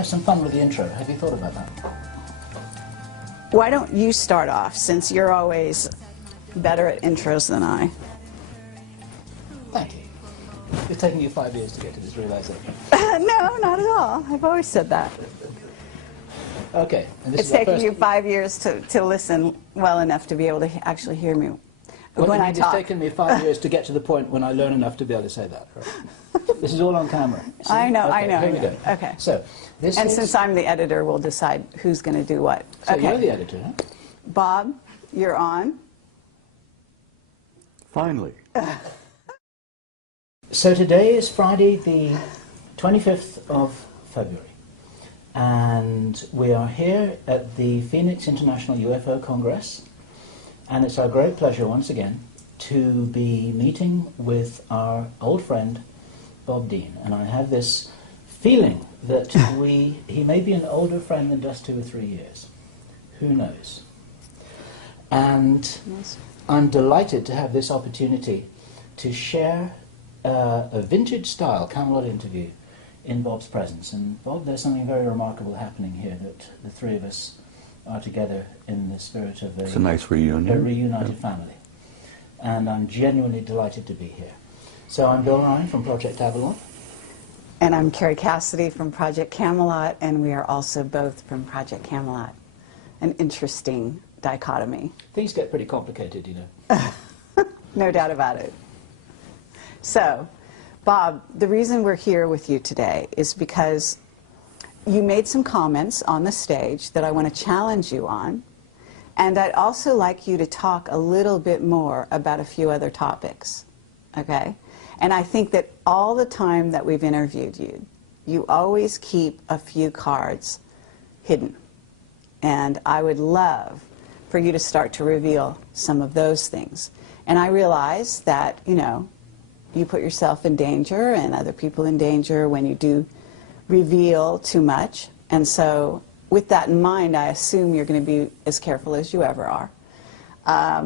have some fun with the intro. Have you thought about that? Why don't you start off, since you're always better at intros than I? Thank you. It's taken you 5 years to get to this realization. No, not at all. I've always said that. Okay. And this It's is our taken first... you 5 years to listen well enough to be able to actually hear me when I talk. It's taken me 5 years to get to the point when I learn enough to be able to say that. Right? This is all on camera. See? I know, okay, I know. Here we go. Okay. So, this And is... since I'm the editor, we'll decide who's going to do what. So okay. you're the editor, huh? Bob, you're on. Finally. So today is Friday the 25th of February. And we are here at the Phoenix International UFO Congress, and it's our great pleasure once again to be meeting with our old friend Bob Dean. And I have this feeling that he may be an older friend than just 2 or 3 years. Who knows? And I'm delighted to have this opportunity to share a vintage-style Camelot interview in Bob's presence. And Bob, there's something very remarkable happening here, that the three of us are together in the spirit of It's a nice reunion. A reunited family. And I'm genuinely delighted to be here. So I'm Bill Ryan from Project Avalon. And I'm Carrie Cassidy from Project Camelot, and we are also both from Project Camelot. An interesting dichotomy. Things get pretty complicated, you know. No doubt about it. So, Bob, the reason we're here with you today is because you made some comments on the stage that I want to challenge you on, and I'd also like you to talk a little bit more about a few other topics, okay? And I think that all the time that we've interviewed you, you always keep a few cards hidden. And I would love for you to start to reveal some of those things. And I realize that, you know, you put yourself in danger and other people in danger when you do reveal too much. And so with that in mind, I assume you're going to be as careful as you ever are. I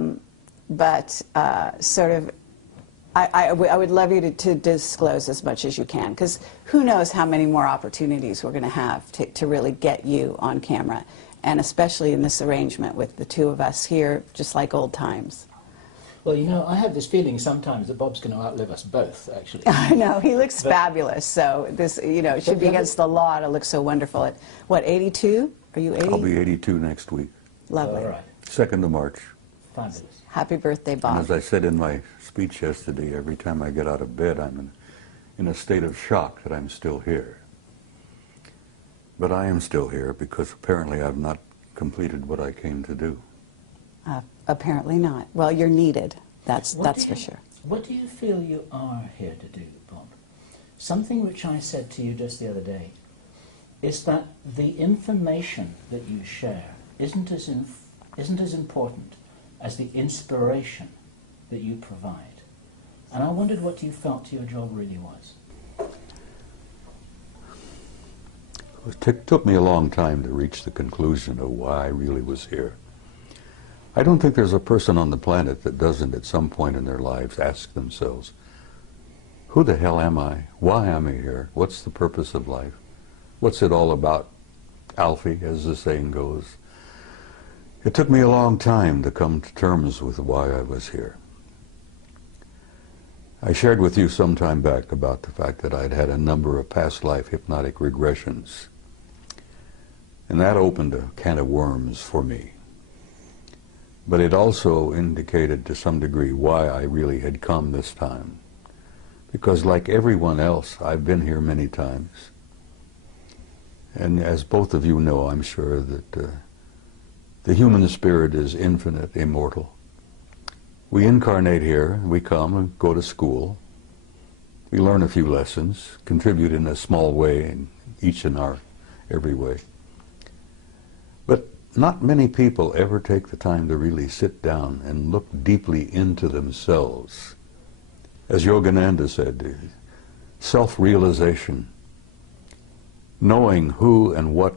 would love you to disclose as much as you can, because who knows how many more opportunities we're going to have to really get you on camera, and especially in this arrangement with the two of us here, just like old times. Well, you know, I have this feeling sometimes that Bob's going to outlive us both, actually. I know, he looks fabulous, so this, you know, it should be against the law to look so wonderful. At, what, 82? Are you 80? I'll be 82 next week. Lovely. All right. 2nd of March. Fabulous. Happy birthday, Bob. And as I said in my speech yesterday, every time I get out of bed, I'm in a state of shock that I'm still here. But I am still here because apparently I've not completed what I came to do. Apparently not. Well, you're needed. That's for sure. What do you feel you are here to do, Bob? Something which I said to you just the other day is that the information that you share isn't as important as the inspiration that you provide. And I wondered what you felt your job really was. It took me a long time to reach the conclusion of why I really was here. I don't think there's a person on the planet that doesn't at some point in their lives ask themselves, who the hell am I? Why am I here? What's the purpose of life? What's it all about? Alfie, as the saying goes. It took me a long time to come to terms with why I was here. I shared with you some time back about the fact that I'd had a number of past life hypnotic regressions. And that opened a can of worms for me. But it also indicated to some degree why I really had come this time. Because like everyone else, I've been here many times. And as both of you know, I'm sure that the human spirit is infinite, immortal. We incarnate here, we come and go to school. We learn a few lessons, contribute in a small way, in each in our every way. But not many people ever take the time to really sit down and look deeply into themselves. As Yogananda said, self-realization, knowing who and what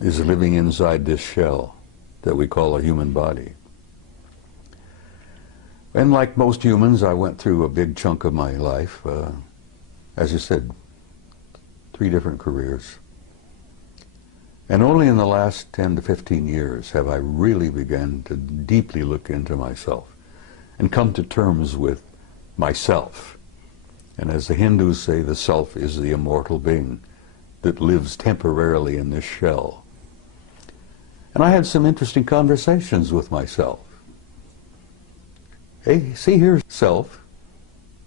is living inside this shell that we call a human body. And like most humans, I went through a big chunk of my life, as I said, 3 different careers. And only in the last 10 to 15 years have I really begun to deeply look into myself and come to terms with myself. And as the Hindus say, the self is the immortal being that lives temporarily in this shell. And I had some interesting conversations with myself. Hey, see here, self,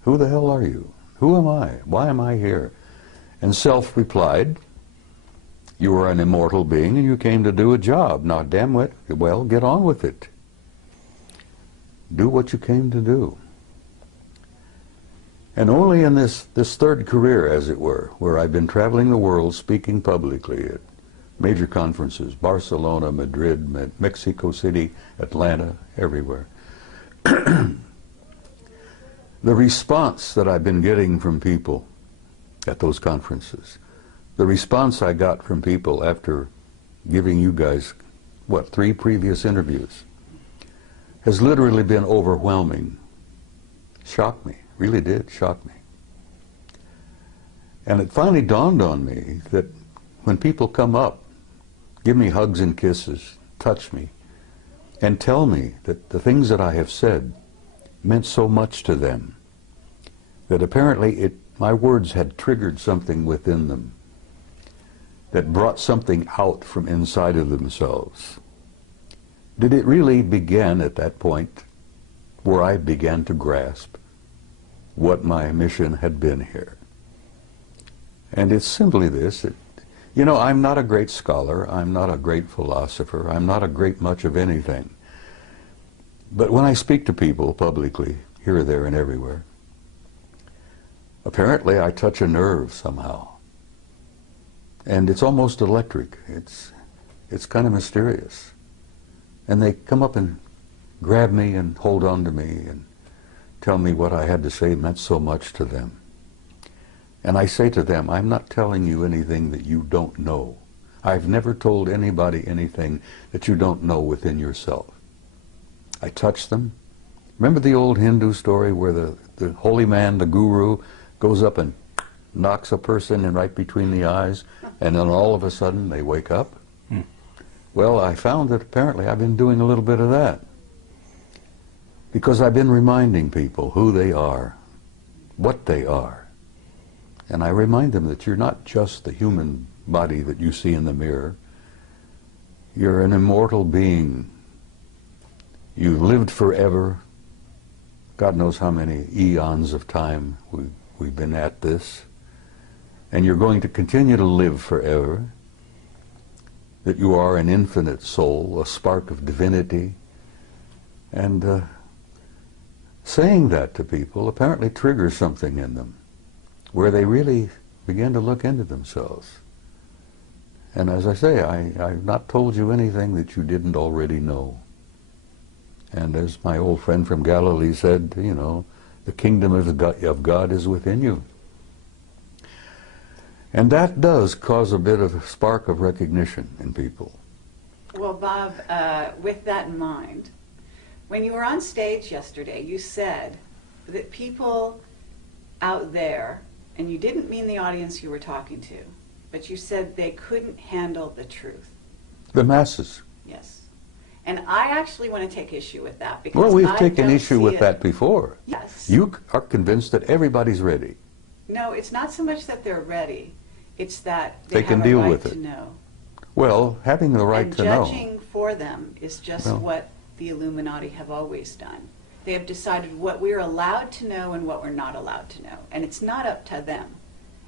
who the hell are you? Who am I? Why am I here? And self replied, you are an immortal being and you came to do a job. Now, damn it, well, get on with it. Do what you came to do. And only in this third career, as it were, where I've been traveling the world speaking publicly at major conferences, Barcelona, Madrid, Mexico City, Atlanta, everywhere. The response that I've been getting from people at those conferences, the response I got from people after giving you guys, what, 3 previous interviews, has literally been overwhelming. Shocked me, really did shock me. And it finally dawned on me that when people come up, give me hugs and kisses, touch me, and tell me that the things that I have said meant so much to them, that apparently my words had triggered something within them that brought something out from inside of themselves. Did it really begin at that point where I began to grasp what my mission had been here? And it's simply this. You know, I'm not a great scholar, I'm not a great philosopher, I'm not a great much of anything. But when I speak to people publicly, here, there, and everywhere, apparently I touch a nerve somehow. And it's almost electric. It's kind of mysterious. And they come up and grab me and hold on to me and tell me what I had to say meant so much to them. And I say to them, I'm not telling you anything that you don't know. I've never told anybody anything that you don't know within yourself. I touch them. Remember the old Hindu story where the holy man, the guru, goes up and knocks a person in right between the eyes, and then all of a sudden they wake up? Well, I found that apparently I've been doing a little bit of that. Because I've been reminding people who they are, what they are. And I remind them that you're not just the human body that you see in the mirror. You're an immortal being. You've lived forever. God knows how many eons of time we've been at this. And you're going to continue to live forever. That you are an infinite soul, a spark of divinity. And saying that to people apparently triggers something in them, where they really begin to look into themselves. And as I say, I've not told you anything that you didn't already know. And as my old friend from Galilee said, you know, the kingdom of God is within you. And that does cause a bit of a spark of recognition in people. Well, Bob, with that in mind, when you were on stage yesterday, you said that people out there, and you didn't mean the audience you were talking to, but you said they couldn't handle the truth. The masses. Yes. And I actually want to take issue with that, because well, we've taken issue with that before. Yes. You are convinced that everybody's ready. No, it's not so much that they're ready. It's that they have can a deal right with to it. know. Well, having the right to know. And judging for them is just what the Illuminati have always done. They have decided what we're allowed to know and what we're not allowed to know. And it's not up to them.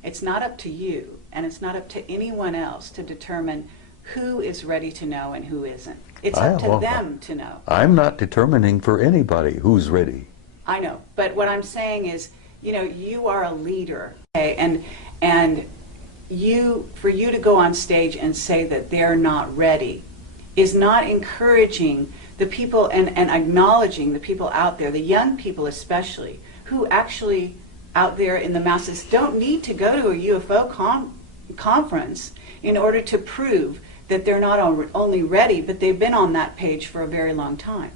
It's not up to you, and it's not up to anyone else to determine who is ready to know and who isn't. It's up to them to know. I'm not determining for anybody who's ready. I know, but what I'm saying is, you know, you are a leader, okay? And for you to go on stage and say that they're not ready is not encouraging the people and acknowledging the people out there, the young people especially, who actually out there in the masses don't need to go to a UFO conference in order to prove that they're not only ready, but they've been on that page for a very long time.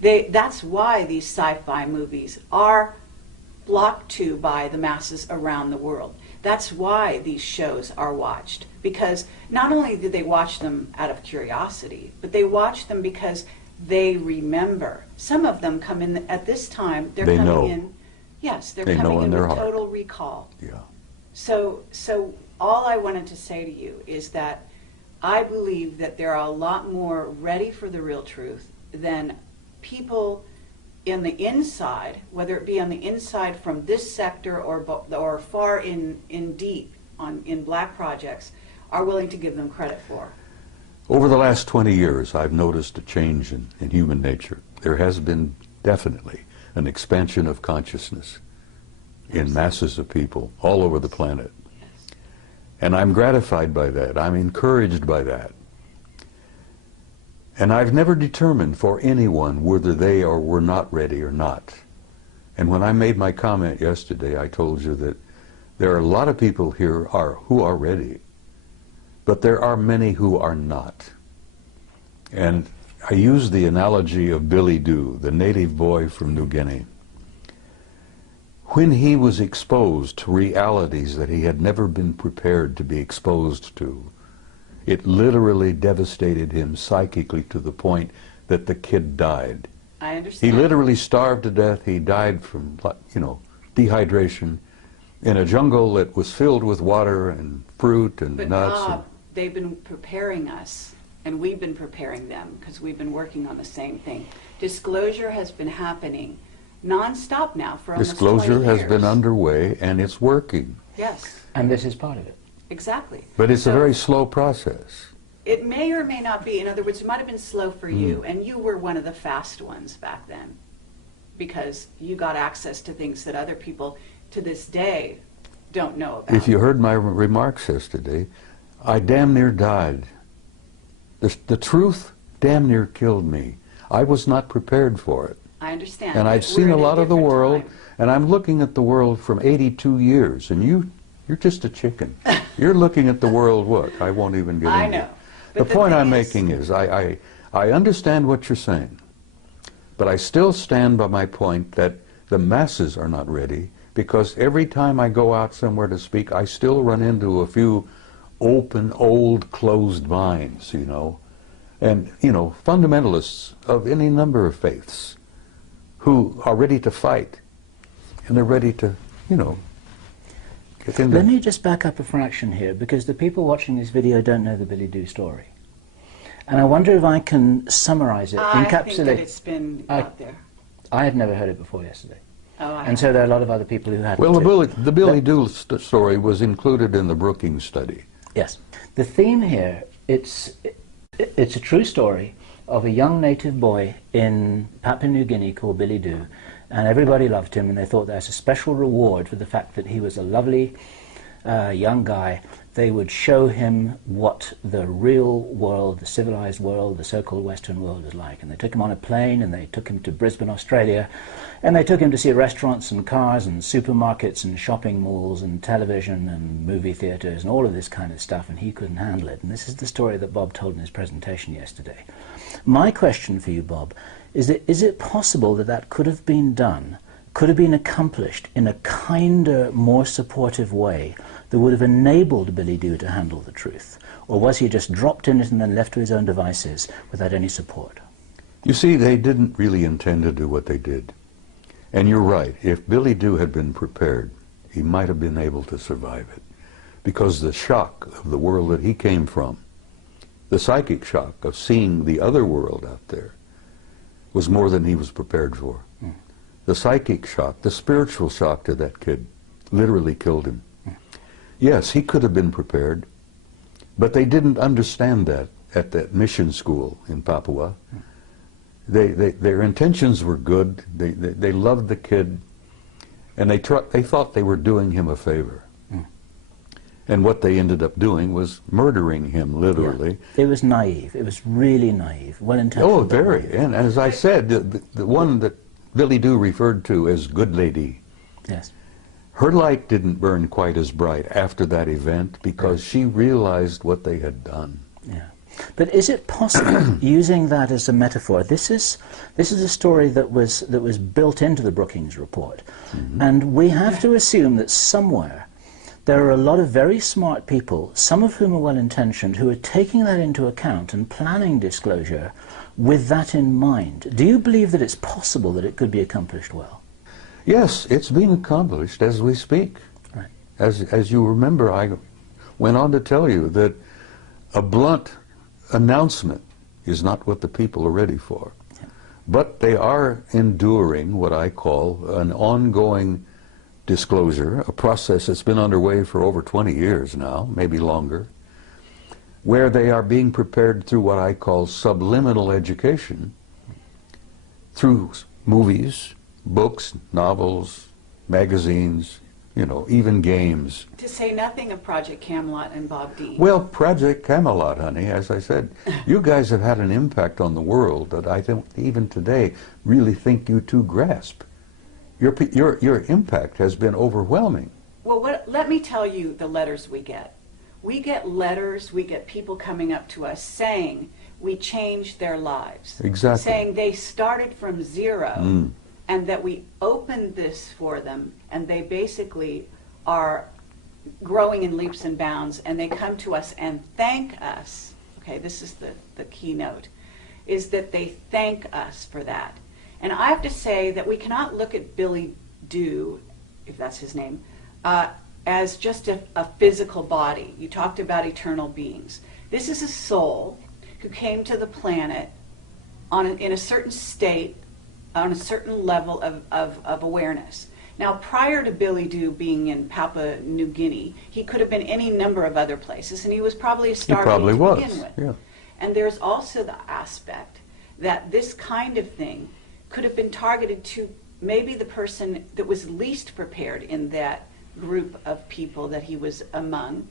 That's why these sci-fi movies are flocked to by the masses around the world. That's why these shows are watched, because not only do they watch them out of curiosity, but they watch them because they remember. Some of them come in at this time, they're They coming know. in, yes, they're They know coming in in their with heart. total recall. Yeah. So all I wanted to say to you is that I believe that there are a lot more ready for the real truth than people in the inside, whether it be on the inside from this sector or far in deep in black projects, are willing to give them credit for. Over the last 20 years, I've noticed a change in human nature. There has been definitely an expansion of consciousness in masses of people all over the planet. And I'm gratified by that. I'm encouraged by that. And I've never determined for anyone whether they were not ready or not. And when I made my comment yesterday, I told you that there are a lot of people here who are ready, but there are many who are not. And I used the analogy of Billy Dew, the native boy from New Guinea. When he was exposed to realities that he had never been prepared to be exposed to, it literally devastated him psychically to the point that the kid died. I understand. He literally starved to death. He died from, dehydration in a jungle that was filled with water and fruit and But nuts. Bob, they've been preparing us, and we've been preparing them because we've been working on the same thing. Disclosure has been happening non-stop now for almost 20 Disclosure has years. been underway, and it's working. Yes, And this is part of it. exactly. But it's a So very slow process. it may or may not be. In other words, it might have been slow for you, and you were one of the fast ones back then because you got access to things that other people to this day don't know about. If you heard my remarks yesterday, I damn near died. The truth damn near killed me. I was not prepared for it. I understand. And but I've seen we're a in lot of the different world, time. and I'm looking at the world from 82 years, and you're just a chicken. You're looking at the world, what? I won't even get I into know. it. But The point thing I'm is- making is I understand what you're saying, but I still stand by my point that the masses are not ready, because every time I go out somewhere to speak, I still run into a few open, old, closed minds, and, fundamentalists of any number of faiths who are ready to fight, and they're ready to, get into... Let me just back up a fraction here, because the people watching this video don't know the Billy Dew story. And I wonder if I can summarize it, I encapsulate... think that it's been out there. I had never heard it before yesterday. Oh, I And so there are a lot of other people who hadn't. Well, too. the Billy Dew story was included in the Brookings study. Yes. The theme here, it's a true story of a young native boy in Papua New Guinea called Billy Dew, and everybody loved him, and they thought that as a special reward for the fact that he was a lovely young guy, they would show him what the real world, the civilized world, the so-called Western world is like. And they took him on a plane, and they took him to Brisbane, Australia, and they took him to see restaurants and cars and supermarkets and shopping malls and television and movie theaters and all of this kind of stuff, and he couldn't handle it. And this is the story that Bob told in his presentation yesterday. My question for you, Bob, is it possible that that could have been done, could have been accomplished in a kinder, more supportive way that would have enabled Billy Dew to handle the truth? Or was he just dropped in it and then left to his own devices without any support? You see, they didn't really intend to do what they did. And you're right, if Billy Dew had been prepared, he might have been able to survive it. Because the shock of the world that he came from, the psychic shock of seeing the other world out there, was more than he was prepared for. The psychic shock, the spiritual shock to that kid, literally killed him. Yes, he could have been prepared, but they didn't understand that at that mission school in Papua. Their intentions were good. They loved the kid, and they thought they were doing him a favor. And what they ended up doing was murdering him, literally. Yeah. It was naive. It was really naive. Well-intentioned. Oh, very. And as I said, the one that Billy Dew referred to as Good Lady, Yes. her light didn't burn quite as bright after that event because she realized what they had done. Yeah. But is it possible, using that as a metaphor, this is a story that was built into the Brookings report, and we have to assume that somewhere there are a lot of very smart people, some of whom are well-intentioned, who are taking that into account and planning disclosure with that in mind. Do you believe that it's possible that it could be accomplished well? Yes, it's being accomplished as we speak. Right. As you remember, I went on to tell you that a blunt announcement is not what the people are ready for. Yeah. But they are enduring what I call an ongoing disclosure, a process that's been underway for over 20 years now, maybe longer, where they are being prepared through what I call subliminal education, through movies, books, novels, magazines, you know, even games. To say nothing of Project Camelot and Bob D. Well, Project Camelot, honey, as I said, you guys have had an impact on the world that I don't even today really think you two grasp. Your impact has been overwhelming. Well, let me tell you the letters we get. We get letters, we get people coming up to us saying we changed their lives. Exactly. Saying they started from zero and that we opened this for them and they basically are growing in leaps and bounds and they come to us and thank us. Okay, this is the keynote, is that they thank us for that. And I have to say that we cannot look at Billy Dew, if that's his name, as just a physical body. You talked about eternal beings. This is a soul who came to the planet in a certain state, on a certain level of awareness. Now, prior to Billy Dew being in Papua New Guinea, he could have been any number of other places, and he was probably a star to begin with. Yeah. And there's also the aspect that this kind of thing could have been targeted to maybe the person that was least prepared in that group of people that he was among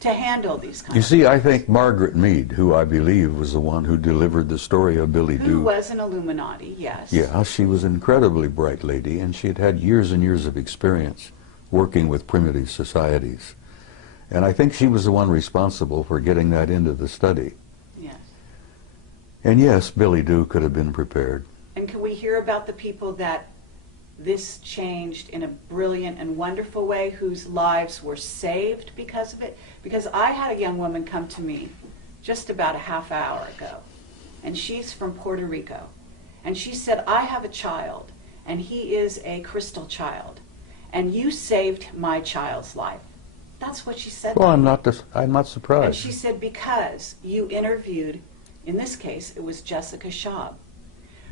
to handle these kinds of things. You see, I think Margaret Mead, who I believe was the one who delivered the story of Billy Dew. Who was an Illuminati, yes. Yeah, she was an incredibly bright lady, and she had had years and years of experience working with primitive societies. And I think she was the one responsible for getting that into the study. Yes. And yes, Billy Dew could have been prepared. And can we hear about the people that this changed in a brilliant and wonderful way, whose lives were saved because of it? Because I had a young woman come to me just about a half hour ago, and she's from Puerto Rico. And she said, I have a child, and he is a crystal child, and you saved my child's life. That's what she said. Well, I'm not surprised. And she said, because you interviewed, in this case, it was Jessica Schaub.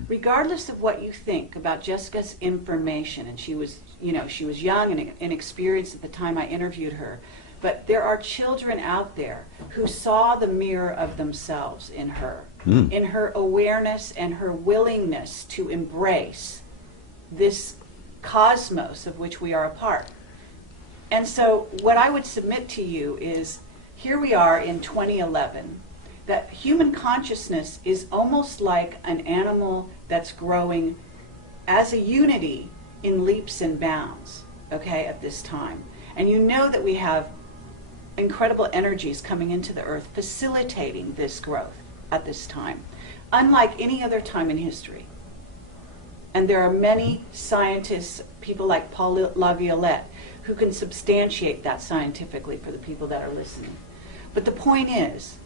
Regardless of what you think about Jessica's information, and she was, you know, she was young and inexperienced at the time I interviewed her, but there are children out there who saw the mirror of themselves in her awareness and her willingness to embrace this cosmos of which we are a part. And so what I would submit to you is, here we are in 2011, that human consciousness is almost like an animal that's growing as a unity in leaps and bounds, okay, at this time. And you know that we have incredible energies coming into the earth facilitating this growth at this time, unlike any other time in history. And there are many scientists, people like Paul Laviolette, who can substantiate that scientifically for the people that are listening. But the point is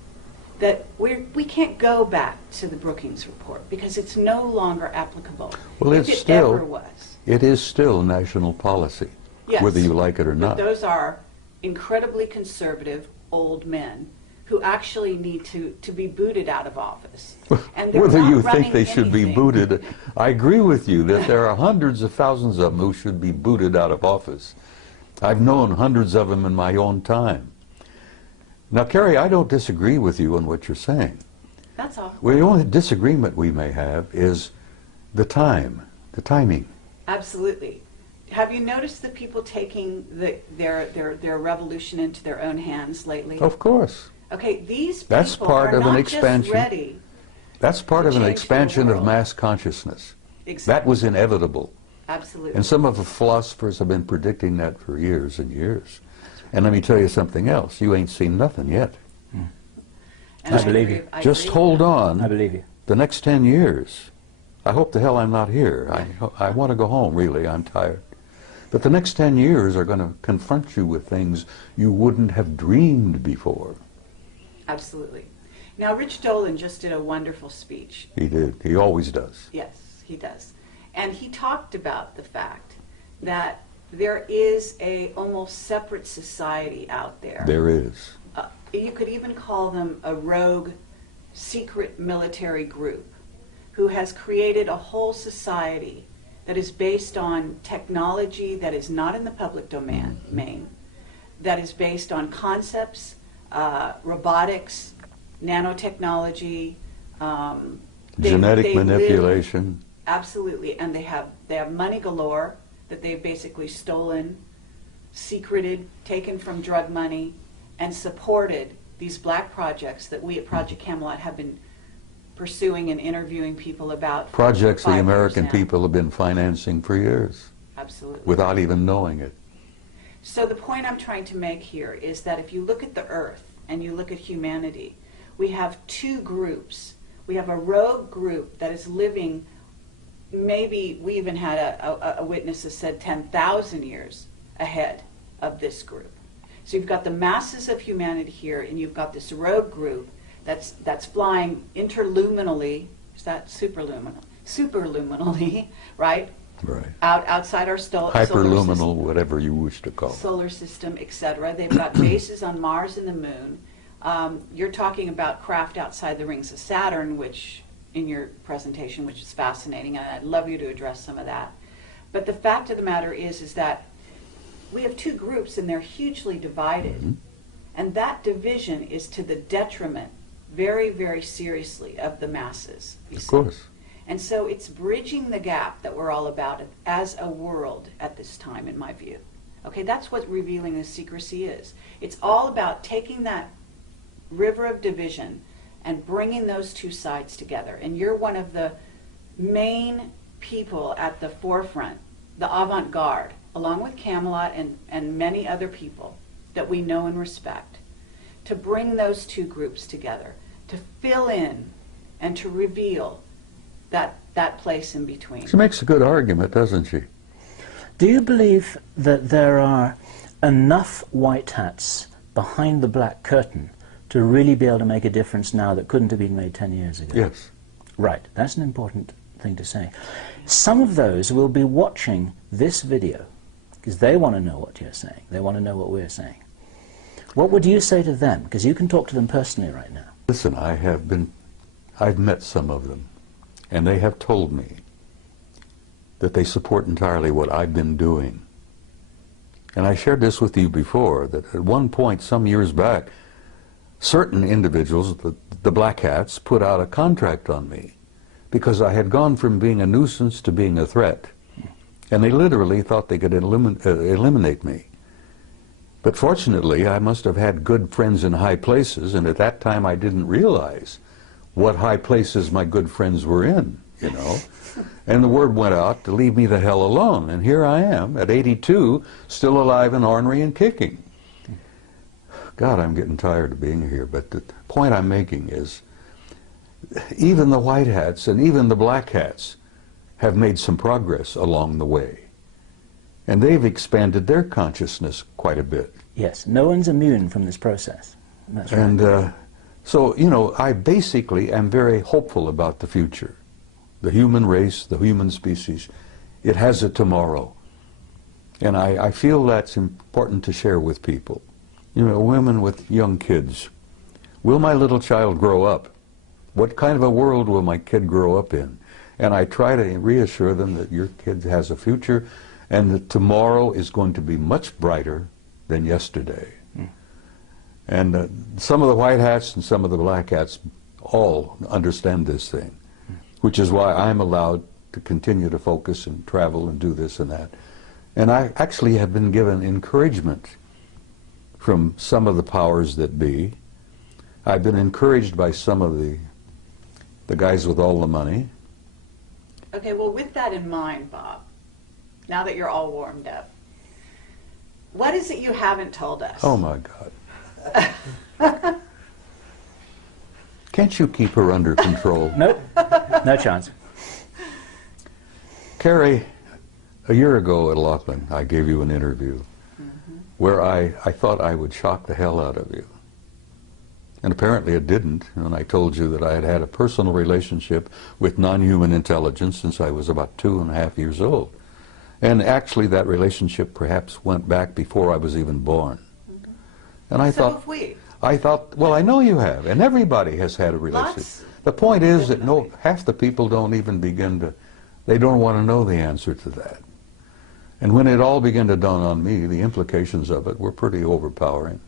that we can't go back to the Brookings report because it's no longer applicable. Well, if it ever was. It is still national policy, Yes, whether you like it or but not. those are incredibly conservative old men who actually need to be booted out of office. And they're Whether not you think running they should be anything. booted, I agree with you that there are hundreds of thousands of them who should be booted out of office. I've known hundreds of them in my own time. Now, Carrie, I don't disagree with you on what you're saying. That's all. Well, the only disagreement we may have is the timing. Absolutely. Have you noticed the people taking their revolution into their own hands lately? Of course. Okay, these people That's part are of an not expansion. just ready. That's part to of an change the expansion of world. mass consciousness. Exactly. That was inevitable. Absolutely. And some of the philosophers have been predicting that for years and years. And let me tell you something else. You ain't seen nothing yet. And I believe you. Just hold on. I believe you. The next 10 years. I hope the hell I'm not here. I want to go home, really. I'm tired. But the next 10 years are going to confront you with things you wouldn't have dreamed before. Absolutely. Now, Rich Dolan just did a wonderful speech. He did. He always does. Yes, he does. And he talked about the fact that there is a almost separate society out there. There is. You could even call them a rogue, secret military group who has created a whole society that is based on technology that is not in the public domain, that is based on concepts, robotics, nanotechnology, genetic manipulation. Absolutely, and they have money galore that they've basically stolen, secreted, taken from drug money, and supported these black projects that we at Project Camelot have been pursuing and interviewing people about. Projects the American people have been financing for years. Absolutely. Without even knowing it. So the point I'm trying to make here is that if you look at the earth and you look at humanity, we have two groups. We have a rogue group that is living, maybe we even had a witness that said 10,000 years ahead of this group. So you've got the masses of humanity here, and you've got this rogue group that's flying interluminally. Is that superluminal? Superluminally, right? Right. Outside our hyperluminal, whatever you wish to call it. Solar system, etc. They've got bases on Mars and the Moon. You're talking about craft outside the rings of Saturn, which in your presentation, which is fascinating, and I'd love you to address some of that. But the fact of the matter is that we have two groups, and they're hugely divided. Mm-hmm. And that division is to the detriment, very, very seriously, of the masses. Of course. And so it's bridging the gap that we're all about as a world at this time, in my view. Okay, that's what revealing the secrecy is. It's all about taking that river of division and bringing those two sides together. And you're one of the main people at the forefront, the avant-garde, along with Camelot and many other people that we know and respect, to bring those two groups together, to fill in and to reveal that place in between. She makes a good argument, doesn't she? Do you believe that there are enough white hats behind the black curtain to really be able to make a difference now that couldn't have been made 10 years ago? Yes. Right, that's an important thing to say. Some of those will be watching this video because they want to know what you're saying. They want to know what we're saying. What would you say to them? Because you can talk to them personally right now. Listen, I've met some of them, and they have told me that they support entirely what I've been doing. And I shared this with you before, that at one point, some years back, certain individuals, the black hats, put out a contract on me because I had gone from being a nuisance to being a threat. And they literally thought they could eliminate me. But fortunately, I must have had good friends in high places, and at that time I didn't realize what high places my good friends were in, you know. And the word went out to leave me the hell alone. And here I am, at 82, still alive and ornery and kicking. God, I'm getting tired of being here, but the point I'm making is even the white hats and even the black hats have made some progress along the way. And they've expanded their consciousness quite a bit. Yes, no one's immune from this process. That's right. And so, you know, I basically am very hopeful about the future. The human race, the human species, it has a tomorrow. And I feel that's important to share with people. You know, women with young kids. Will my little child grow up? What kind of a world will my kid grow up in? And I try to reassure them that your kid has a future and that tomorrow is going to be much brighter than yesterday. And some of the white hats and some of the black hats all understand this thing, which is why I'm allowed to continue to focus and travel and do this and that. And I actually have been given encouragement from some of the powers that be. I've been encouraged by some of the guys with all the money. Okay, well, with that in mind, Bob, now that you're all warmed up, what is it you haven't told us? Oh, my God. Can't you keep her under control? Nope, no chance. Carrie, A year ago at Laughlin, I gave you an interview where I thought I would shock the hell out of you. And apparently it didn't. And I told you that I had had a personal relationship with non-human intelligence since I was about 2.5 years old. And actually that relationship perhaps went back before I was even born. And I thought, well, I know you have, and everybody has had a relationship. The point is that half the people don't even they don't want to know the answer to that. And when it all began to dawn on me, the implications of it were pretty overpowering.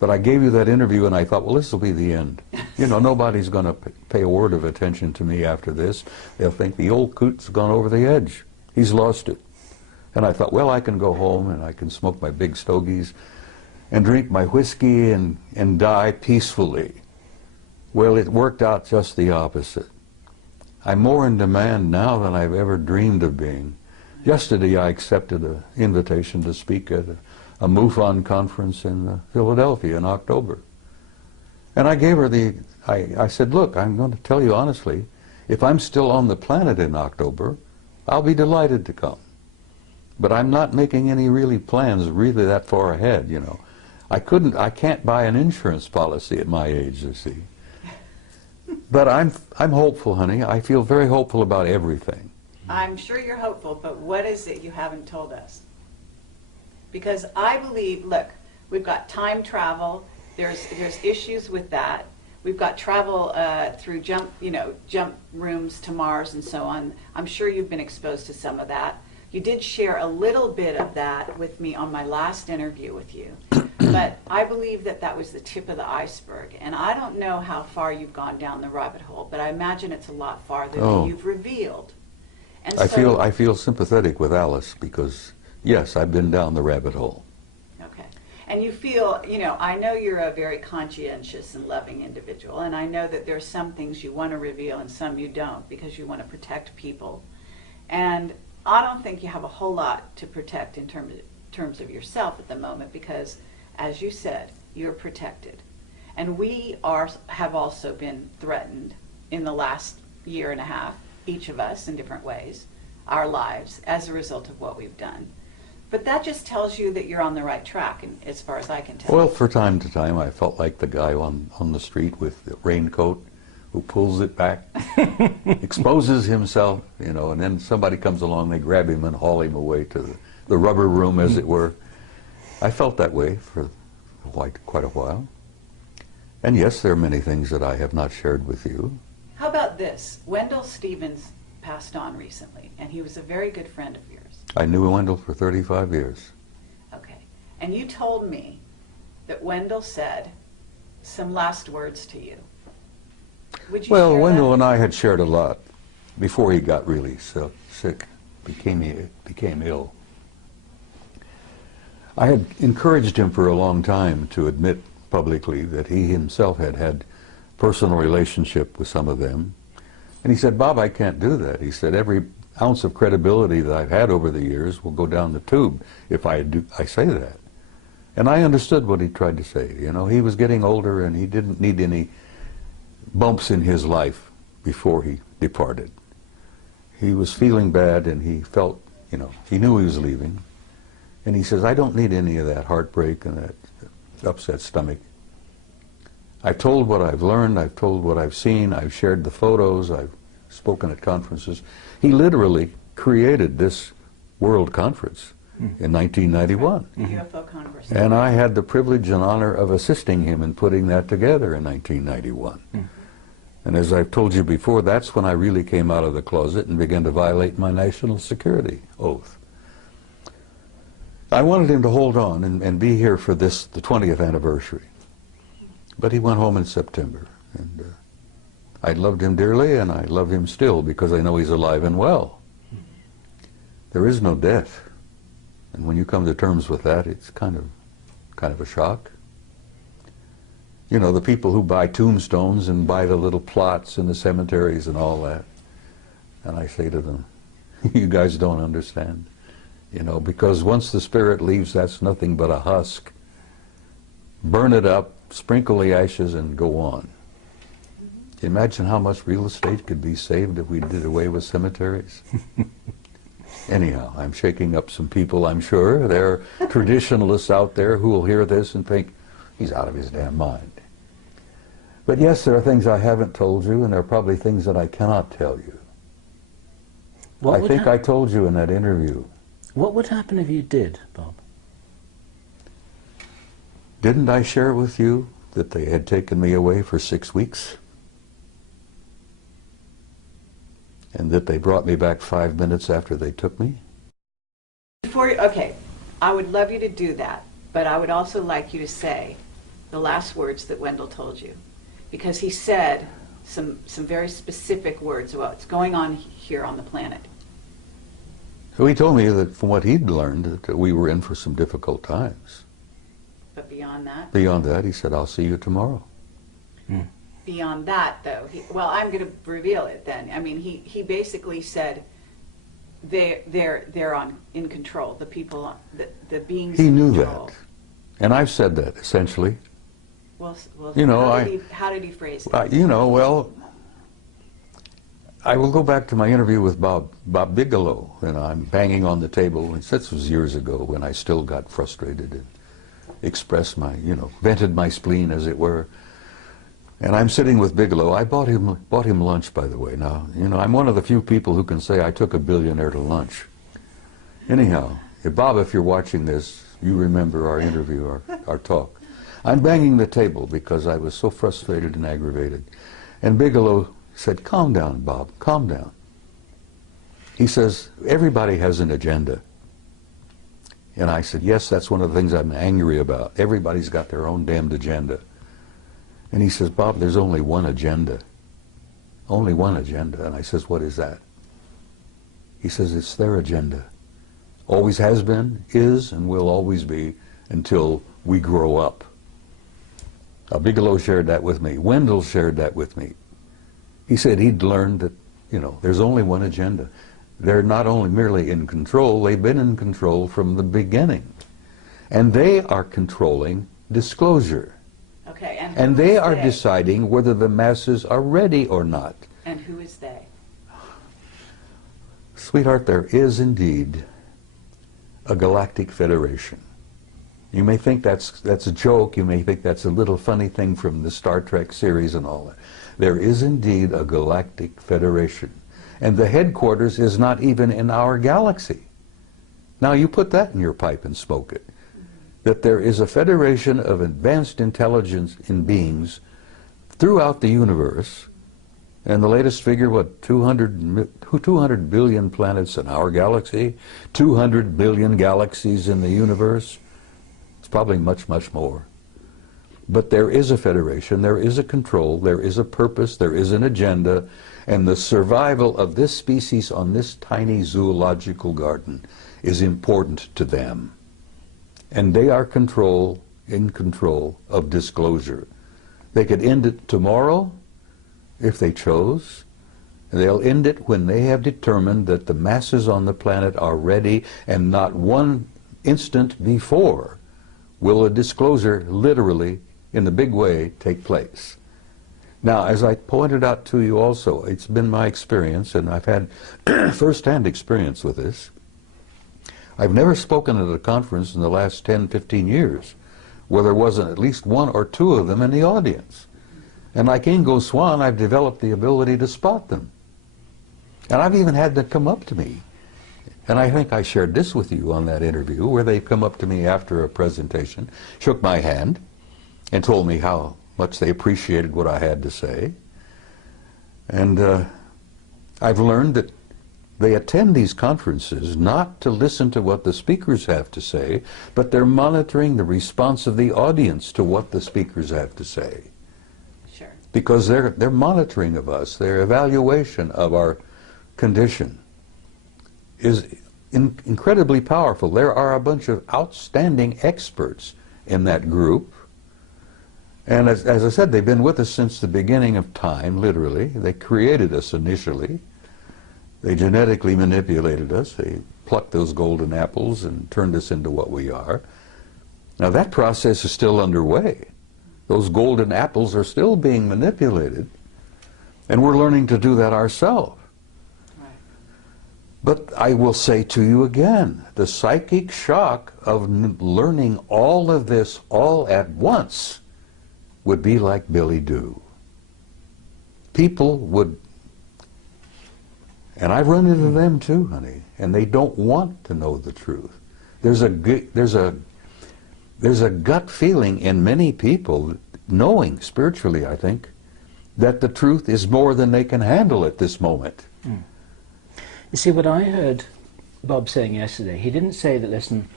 But I gave you that interview and I thought, well, this will be the end. You know, nobody's going to pay a word of attention to me after this. They'll think the old coot's gone over the edge. He's lost it. And I thought, well, I can go home and I can smoke my big stogies and drink my whiskey and die peacefully. Well, it worked out just the opposite. I'm more in demand now than I've ever dreamed of being. Yesterday I accepted an invitation to speak at a MUFON conference in Philadelphia in October. And I gave her I said, look, I'm going to tell you honestly, if I'm still on the planet in October, I'll be delighted to come. But I'm not making any plans really that far ahead, you know. I can't buy an insurance policy at my age, you see. But I'm hopeful, honey. I feel very hopeful about everything. I'm sure you're hopeful, but what is it you haven't told us? Because I believe, look, we've got time travel. There's issues with that. We've got travel through jump rooms to Mars and so on. I'm sure you've been exposed to some of that. You did share a little bit of that with me on my last interview with you. But I believe that was the tip of the iceberg. And I don't know how far you've gone down the rabbit hole, but I imagine it's a lot farther than you've revealed. And I feel sympathetic with Alice because, yes, I've been down the rabbit hole. Okay. And you feel, I know you're a very conscientious and loving individual, and I know that there's some things you want to reveal and some you don't because you want to protect people. And I don't think you have a whole lot to protect in terms of yourself at the moment because, as you said, you're protected. And we have also been threatened in the last year and a half, each of us in different ways, our lives, as a result of what we've done. But that just tells you that you're on the right track, and as far as I can tell. Well, from time to time, I felt like the guy on the street with the raincoat who pulls it back, exposes himself, and then somebody comes along, they grab him and haul him away to the rubber room, as it were. I felt that way for quite a while. And yes, there are many things that I have not shared with you. How about this? Wendell Stevens passed on recently, and he was a very good friend of yours. I knew Wendell for 35 years. Okay. And you told me that Wendell said some last words to you. Would you Well, share Wendell that? and I had shared a lot before he got really sick, became ill. I had encouraged him for a long time to admit publicly that he himself had had personal relationship with some of them. And he said, Bob, I can't do that. He said, every ounce of credibility that I've had over the years will go down the tube if I say that. And I understood what he tried to say. He was getting older and he didn't need any bumps in his life before he departed. He was feeling bad and he felt, he knew he was leaving. And he says, I don't need any of that heartbreak and that upset stomach. I've told what I've learned, I've told what I've seen, I've shared the photos, I've spoken at conferences. He literally created this world conference in 1991. The UFO Congress. And I had the privilege and honor of assisting him in putting that together in 1991. And as I've told you before, that's when I really came out of the closet and began to violate my national security oath. I wanted him to hold on and be here for the 20th anniversary. But he went home in September. And I loved him dearly, and I love him still because I know he's alive and well. There is no death. And when you come to terms with that, it's kind of a shock. The people who buy tombstones and buy the little plots in the cemeteries and all that. And I say to them, you guys don't understand. Because once the spirit leaves, that's nothing but a husk. Burn it up, sprinkle the ashes, and go on. Imagine how much real estate could be saved if we did away with cemeteries. Anyhow, I'm shaking up some people, I'm sure. There are traditionalists out there who will hear this and think, he's out of his damn mind. But yes, there are things I haven't told you, and there are probably things that I cannot tell you. I think I told you in that interview. What would happen if you did, Bob? Didn't I share with you that they had taken me away for 6 weeks? And that they brought me back 5 minutes after they took me? Okay, I would love you to do that, but I would also like you to say the last words that Wendell told you. Because he said some very specific words about what's going on here on the planet. So he told me that from what he'd learned, that we were in for some difficult times. But beyond that? Beyond that, he said, I'll see you tomorrow. Beyond that, though, well, I'm going to reveal it then. I mean, he basically said they're in control. The people, the beings. He in knew control. that, and I've said that essentially. Well, you know, how did he phrase it? You know, well, I will go back to my interview with Bob Bigelow, and I'm banging on the table. And this was years ago when I still got frustrated and expressed my, vented my spleen, as it were. And I'm sitting with Bigelow. I bought him lunch, by the way. Now, I'm one of the few people who can say I took a billionaire to lunch. Anyhow, Bob, if you're watching this, you remember our interview, our talk. I'm banging the table because I was so frustrated and aggravated. And Bigelow said, calm down, Bob, calm down. He says, everybody has an agenda. And I said, yes, that's one of the things I'm angry about. Everybody's got their own damned agenda. And he says, Bob, there's only one agenda. Only one agenda. And I says, what is that? He says, it's their agenda. Always has been, is, and will always be until we grow up. Now, Bigelow shared that with me. Wendell shared that with me. He said he'd learned that, there's only one agenda. They're not only merely in control, they've been in control from the beginning. And they are controlling disclosure. Okay, and they are deciding whether the masses are ready or not. And who is they? Sweetheart, there is indeed a galactic federation. You may think that's a joke, you may think that's a little funny thing from the Star Trek series and all that. There is indeed a galactic federation. And the headquarters is not even in our galaxy. Now you put that in your pipe and smoke it. That there is a federation of advanced intelligence in beings throughout the universe, and the latest figure, 200 billion planets in our galaxy, 200 billion galaxies in the universe. It's probably much, much more. But there is a federation, there is a control, there is a purpose, there is an agenda, and the survival of this species on this tiny zoological garden is important to them. And they are in control of disclosure. They could end it tomorrow if they chose. They'll end it when they have determined that the masses on the planet are ready, and not one instant before will a disclosure literally, in a big way, take place. Now, as I pointed out to you also, it's been my experience, and I've had first-hand experience with this. I've never spoken at a conference in the last 10, 15 years where there wasn't at least one or two of them in the audience. And like Ingo Swann, I've developed the ability to spot them. And I've even had them come up to me. And I think I shared this with you on that interview, where they come up to me after a presentation, shook my hand, and told me how much they appreciated what I had to say. And I've learned that they attend these conferences not to listen to what the speakers have to say, but they're monitoring the response of the audience to what the speakers have to say. Sure. Because they're monitoring of us, their evaluation of our condition is incredibly powerful. There are a bunch of outstanding experts in that group. And as I said, they've been with us since the beginning of time, literally. They created us initially. They genetically manipulated us. They plucked those golden apples and turned us into what we are. Now that process is still underway. Those golden apples are still being manipulated, and we're learning to do that ourselves. Right. But I will say to you again, the psychic shock of learning all of this all at once would be like Billy Do. People would, and I've run into them too, honey, and they don't want to know the truth. There's a gut feeling in many people, knowing spiritually, I think, that the truth is more than they can handle at this moment. Mm. You see, what I heard Bob saying yesterday, he didn't say that, listen,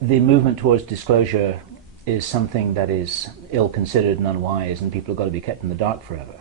the movement towards disclosure is something that is ill-considered and unwise and people have got to be kept in the dark forever.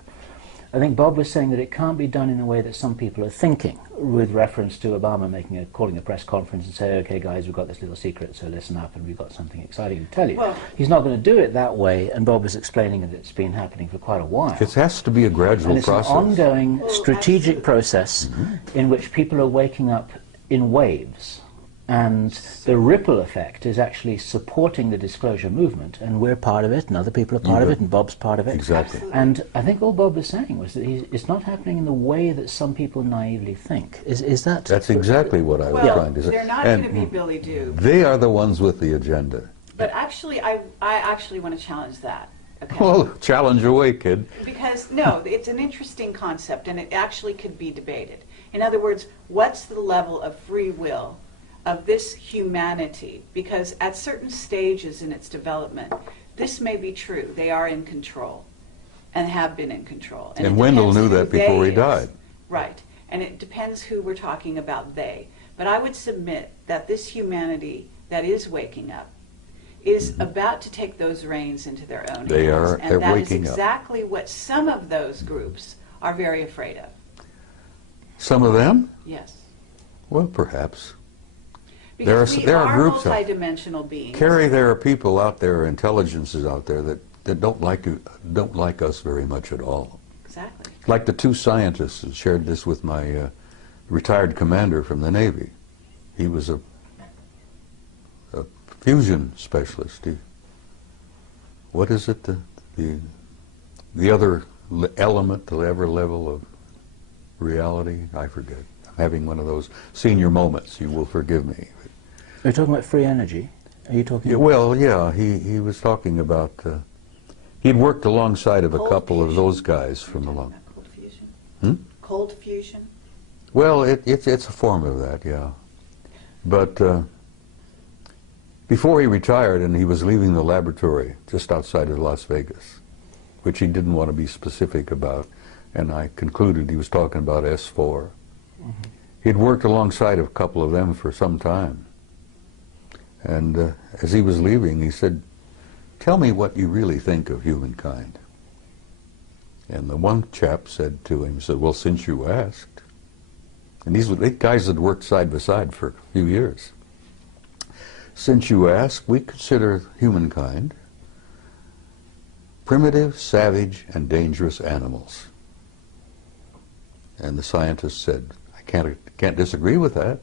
I think Bob was saying that it can't be done in the way that some people are thinking, with reference to Obama calling a press conference and say, okay guys, we've got this little secret, so listen up and we've got something exciting to tell you. Well, he's not going to do it that way, and Bob was explaining that it's been happening for quite a while. It has to be a gradual and it's process. An ongoing strategic process in which people are waking up in waves. And the ripple effect is actually supporting the disclosure movement, and we're part of it, and other people are part of it, and Bob's part of it. Exactly. And I think all Bob was saying was that it's not happening in the way that some people naively think. Is that? That's exactly what I was trying to say. They're not going to be Billy Do. They are the ones with the agenda. But actually, I actually want to challenge that. Okay? Well, challenge away, kid. Because, no, it's an interesting concept, and it actually could be debated. In other words, what's the level of free will of this humanity? Because at certain stages in its development, this may be true. They are in control and have been in control. And Wendell knew that before he died. Right. And it depends who we're talking about, they. But I would submit that this humanity that is waking up is about to take those reins into their own hands. They're waking up. And that is exactly what some of those groups are very afraid of. Some of them? Yes. Well, perhaps. Because there are groups multidimensional beings. Carrie, there are people out there, intelligences out there that don't like us very much at all. Exactly. Like the two scientists who shared this with my retired commander from the Navy. He was a fusion specialist. What is it? The other element, the other level of reality? I forget. I'm having one of those senior moments. You will forgive me. Are you talking about free energy? Are you talking? Yeah, well, yeah. He was talking about. He'd worked alongside of a couple of those guys from along. Cold fusion. Hmm? Cold fusion. Well, it's a form of that, yeah. But before he retired, and he was leaving the laboratory just outside of Las Vegas, which he didn't want to be specific about, and I concluded he was talking about S4. Mm-hmm. He'd worked alongside of a couple of them for some time. And as he was leaving, he said, "Tell me what you really think of humankind." And the one chap said to him, he said, "Well, since you asked." And these guys had worked side by side for a few years. "Since you ask, we consider humankind primitive, savage, and dangerous animals." And the scientist said, "I can't disagree with that,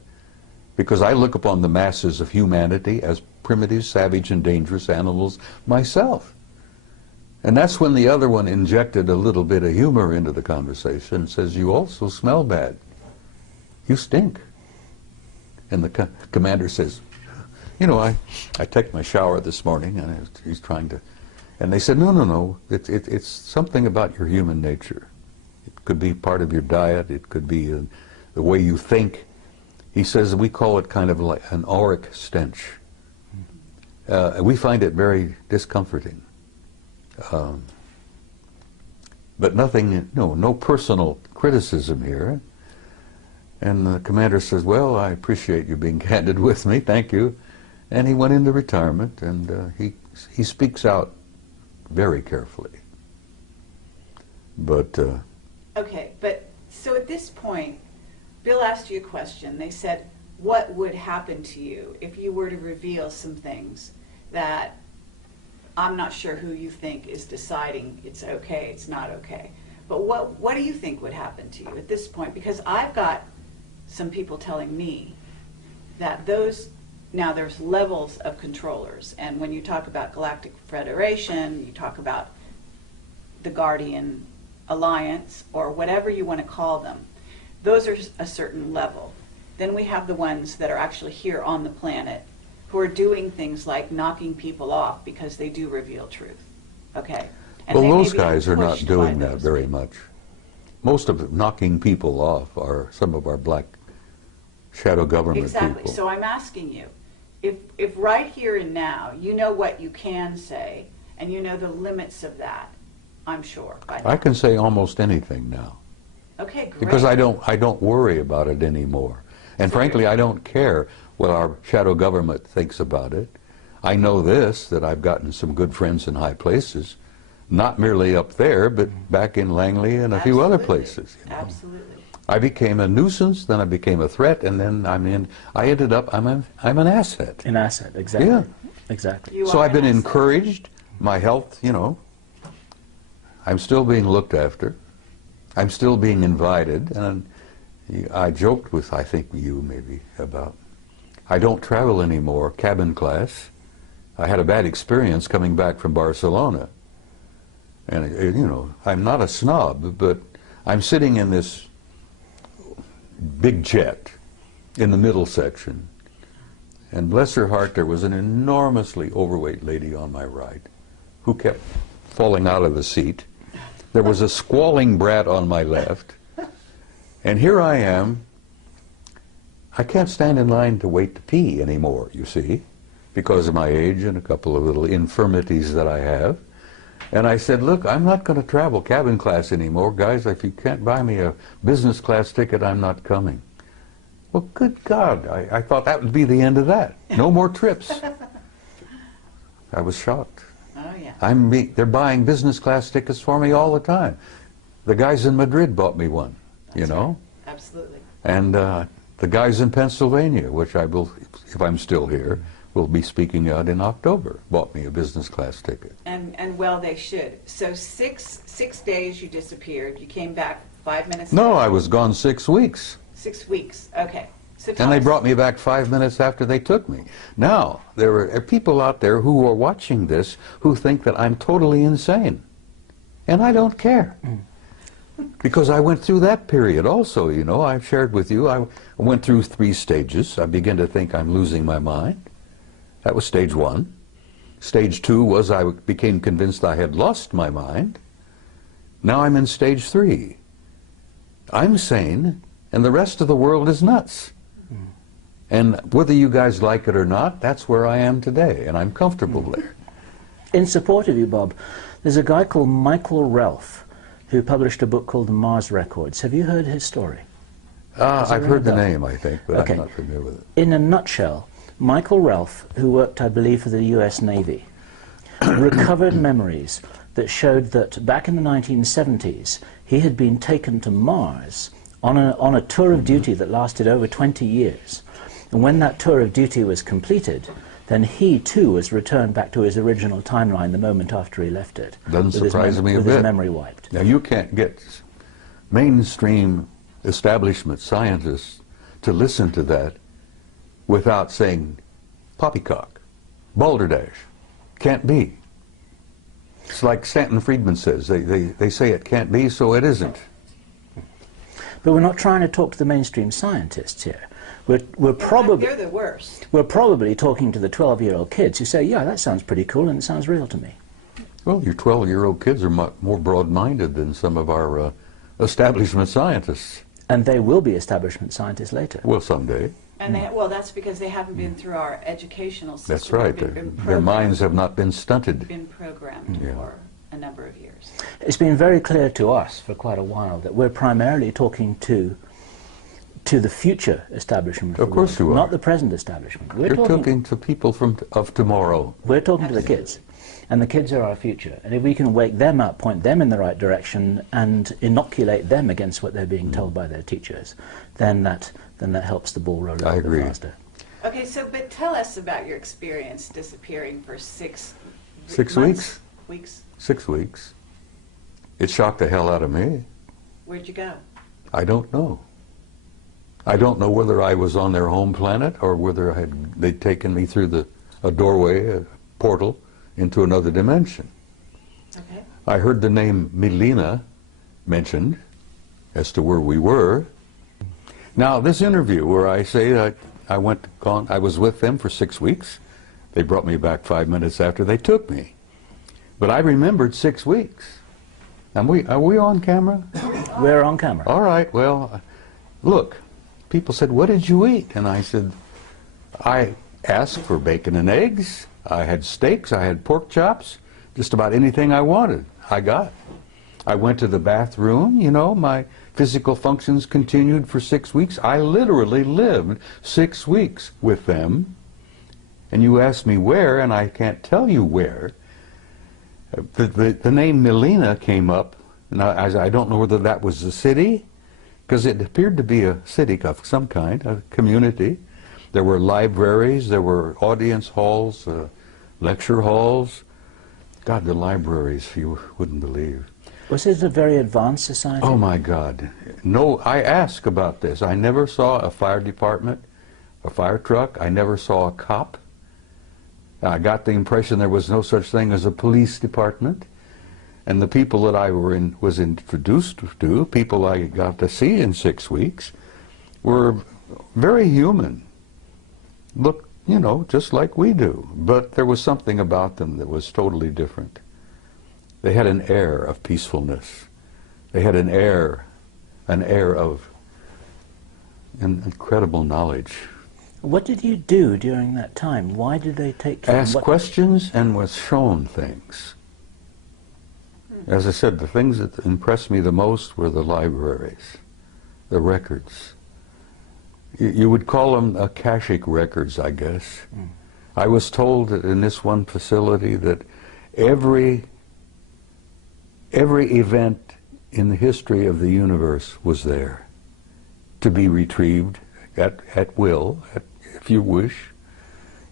because I look upon the masses of humanity as primitive, savage, and dangerous animals myself." And that's when the other one injected a little bit of humor into the conversation and says, "You also smell bad. You stink." And the commander says, "You know, I took my shower this morning," and he's trying to, and they said, no, it's something about your human nature. It could be part of your diet, it could be the way you think. He says we call it kind of like an auric stench. We find it very discomforting. But nothing, no personal criticism here. And the commander says, "Well, I appreciate you being candid with me, thank you." And he went into retirement, and he speaks out very carefully. But okay, but so at this point, Bill asked you a question. They said, what would happen to you if you were to reveal some things that I'm not sure who you think is deciding it's okay, it's not okay. But what do you think would happen to you at this point? Because I've got some people telling me that now there's levels of controllers. And when you talk about Galactic Federation, you talk about the Guardian Alliance, or whatever you want to call them, those are a certain level. Then we have the ones that are actually here on the planet who are doing things like knocking people off because they do reveal truth. Okay? And Well, they may those be guys are not pushed doing by that those very people. much. Most of knocking people off are some of our black shadow government Exactly. people. So I'm asking you, if right here and now you know what you can say and you know the limits of that, I'm sure. By now. I can say almost anything now Okay, great. because I don't worry about it anymore. And frankly, I don't care what our shadow government thinks about it. I know this, that I've gotten some good friends in high places, not merely up there, but back in Langley and a few other places. You know. Absolutely. I became a nuisance, then I became a threat, and then I ended up, I'm an asset. An asset, exactly. Yeah. Exactly. You So are I've been an asset. encouraged, my health, you know, I'm still being looked after, I'm still being invited, and I joked with, I think you maybe, about, I don't travel anymore, cabin class. I had a bad experience coming back from Barcelona. And, you know, I'm not a snob, but I'm sitting in this big jet in the middle section. And bless her heart, there was an enormously overweight lady on my right who kept falling out of the seat. There was a squalling brat on my left. And here I am. I can't stand in line to wait to pee anymore, you see, because of my age and a couple of little infirmities that I have. And I said, look, I'm not going to travel cabin class anymore. Guys, if you can't buy me a business class ticket, I'm not coming. Well, good God, I thought that would be the end of that. No more trips. I was shocked. Oh, yeah. They're buying business class tickets for me all the time. The guys in Madrid bought me one, you That's know. right. Absolutely. And the guys in Pennsylvania, which I will, if I'm still here, will be speaking out in October, bought me a business class ticket. And well, they should. So six days you disappeared. You came back 5 minutes No, later. I was gone 6 weeks. 6 weeks. Okay. So tell And they us. brought me back 5 minutes after they took me. Now, there are people out there who are watching this who think that I'm totally insane. And I don't care. Because I went through that period also, you know. I've shared with you, I went through 3 stages. I began to think I'm losing my mind. That was stage 1. Stage 2 was I became convinced I had lost my mind. Now I'm in stage 3. I'm sane, and the rest of the world is nuts. And whether you guys like it or not, that's where I am today, and I'm comfortable there. In support of you, Bob, there's a guy called Michael Ralph who published a book called The Mars Records. Have you heard his story? I've heard the ring a bell? name, I think, but Okay. I'm not familiar with it. In a nutshell, Michael Ralph, who worked, I believe, for the US Navy, recovered memories that showed that back in the 1970s, he had been taken to Mars on a tour of duty that lasted over 20 years. And when that tour of duty was completed, then he too was returned back to his original timeline the moment after he left it. Doesn't surprise me a with bit. his memory wiped. Now, you can't get mainstream establishment scientists to listen to that without saying poppycock, balderdash, can't be. It's like Stanton Friedman says, they say it can't be, so it isn't. But we're not trying to talk to the mainstream scientists here. We're probably They're the worst. we're probably talking to the 12-year-old kids who say, yeah, that sounds pretty cool and it sounds real to me. Well, your 12-year-old kids are more broad-minded than some of our establishment scientists. And they will be establishment scientists later. Well, someday. And well, that's because they haven't been through our educational system. That's right. They've been Their minds have not been stunted. been programmed Yeah. for a number of years. It's been very clear to us for quite a while that we're primarily talking to the future establishment. Of course you are. Not the present establishment. We're You're talking to people of tomorrow. We're talking to the kids. And the kids are our future. And if we can wake them up, point them in the right direction, and inoculate them against what they're being told by their teachers, then that helps the ball roll a I little agree. bit faster. Okay, so but tell us about your experience disappearing for 6 6 months? weeks? Weeks. 6 weeks. It shocked the hell out of me. Where'd you go? I don't know. I don't know whether I was on their home planet or whether they'd taken me through a doorway, a portal, into another dimension. Okay. I heard the name Milena mentioned as to where we were. Now, this interview where I say that I was with them for 6 weeks. They brought me back 5 minutes after they took me. But I remembered 6 weeks. Are we on camera? We're on camera. All right, well, look, people said, what did you eat? And I said, I asked for bacon and eggs. I had steaks, I had pork chops, just about anything I wanted, I got. I went to the bathroom, you know, my physical functions continued for 6 weeks. I literally lived 6 weeks with them. And you asked me where, and I can't tell you where. The name Melina came up, and I don't know whether that was a city, because it appeared to be a city of some kind, a community. There were libraries, there were audience halls, lecture halls. God, the libraries, you wouldn't believe. Was it a very advanced society? Oh my God. No, I asked about this. I never saw a fire department, a fire truck. I never saw a cop. I got the impression there was no such thing as a police department. And the people that I was introduced to, people I got to see in 6 weeks, were very human. Look, you know, just like we do. But there was something about them that was totally different. They had an air of peacefulness. They had an air of incredible knowledge. What did you do during that time? Why did they take you? Asked questions and was shown things. As I said, the things that impressed me the most were the libraries, the records. You would call them akashic records, I guess. Mm. I was told that in this one facility that every event in the history of the universe was there to be retrieved at will, if you wish.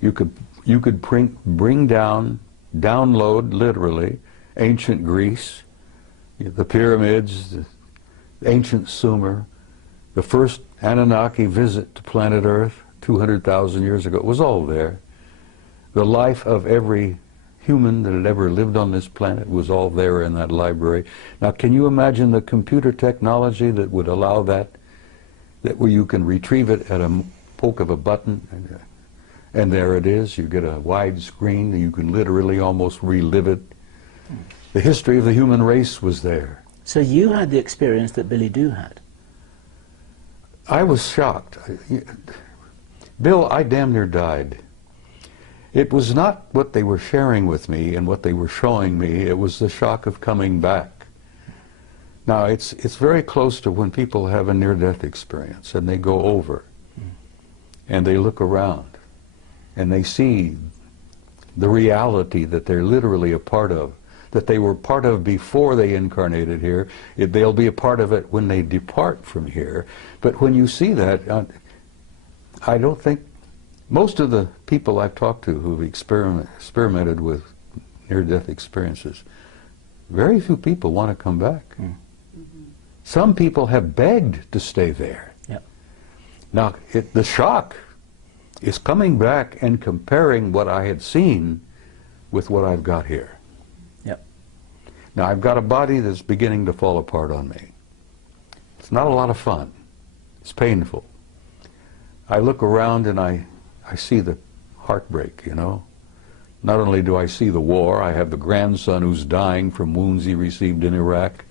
You could bring down, download literally, ancient Greece, the pyramids, the ancient Sumer, the first Anunnaki visit to planet Earth 200,000 years ago. It was all there. The life of every human that had ever lived on this planet was all there in that library. Now, can you imagine the computer technology that would allow that where you can retrieve it at a poke of a button, and there it is. You get a wide screen, and you can literally almost relive it. The history of the human race was there. So you had the experience that Billy Doo had? I was shocked. Bill, I damn near died. It was not what they were sharing with me and what they were showing me. It was the shock of coming back. Now, it's very close to when people have a near-death experience and they go over and they look around and they see the reality that they're literally a part of, that they were part of before they incarnated here. They'll be a part of it when they depart from here. But when you see that, I don't think, most of the people I've talked to who've experimented with near-death experiences, very few people want to come back. Mm. Some people have begged to stay there. Yep. Now, the shock is coming back and comparing what I had seen with what I've got here. Yep. Now, I've got a body that's beginning to fall apart on me. It's not a lot of fun. It's painful. I look around and I see the heartbreak, you know. Not only do I see the war, I have the grandson who's dying from wounds he received in Iraq.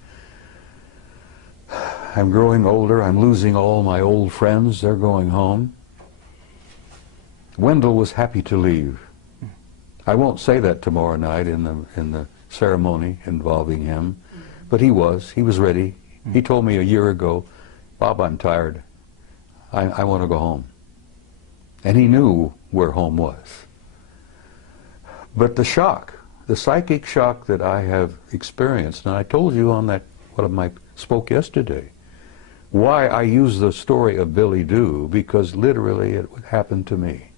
I'm growing older. I'm losing all my old friends. They're going home. Wendell was happy to leave. I won't say that tomorrow night in the ceremony involving him, but he was ready. He told me a year ago, Bob, I'm tired. I want to go home. And he knew where home was. But the shock, the psychic shock that I have experienced, and I told you on that, I spoke yesterday, why I use the story of Billy Doo, because literally it would happen to me.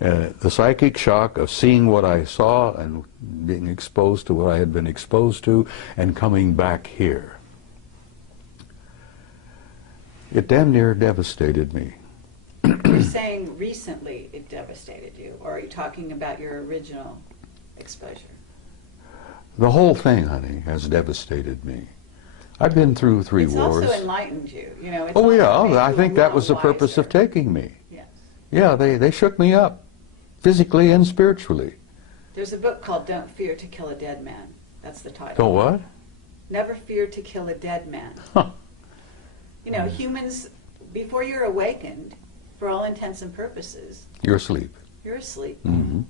The psychic shock of seeing what I saw and being exposed to what I had been exposed to and coming back here. It damn near devastated me. You're saying recently it devastated you, or are you talking about your original exposure? The whole thing, honey, has devastated me. I've been through 3 It's wars. also enlightened you. You know, it's Oh also yeah, made I you think a that was the little purpose of wiser. taking me. Yes. Yeah, they shook me up, physically and spiritually. There's a book called Don't Fear to Kill a Dead Man. That's the title. Don't what? Never fear to kill a dead man. You know, humans, before you're awakened, for all intents and purposes, You're asleep. you're asleep. Well,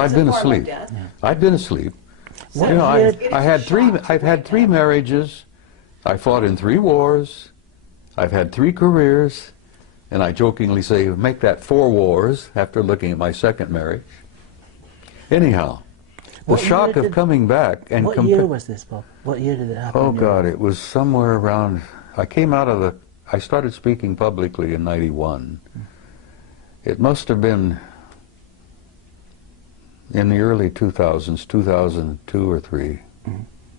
It's I've been a form of asleep. death. I've been asleep. So You know, it is I a had three. shock to I've had wake 3 up. marriages. I fought in 3 wars. I've had 3 careers, and I jokingly say, make that 4 wars after looking at my 2nd marriage. Anyhow, the What shock year of did- coming back and What year was this, Bob? What year did it happen? Oh in your God, life? it was somewhere around. I came out of the. I started speaking publicly in '91. It must have been in the early 2000s, 2002 or 3,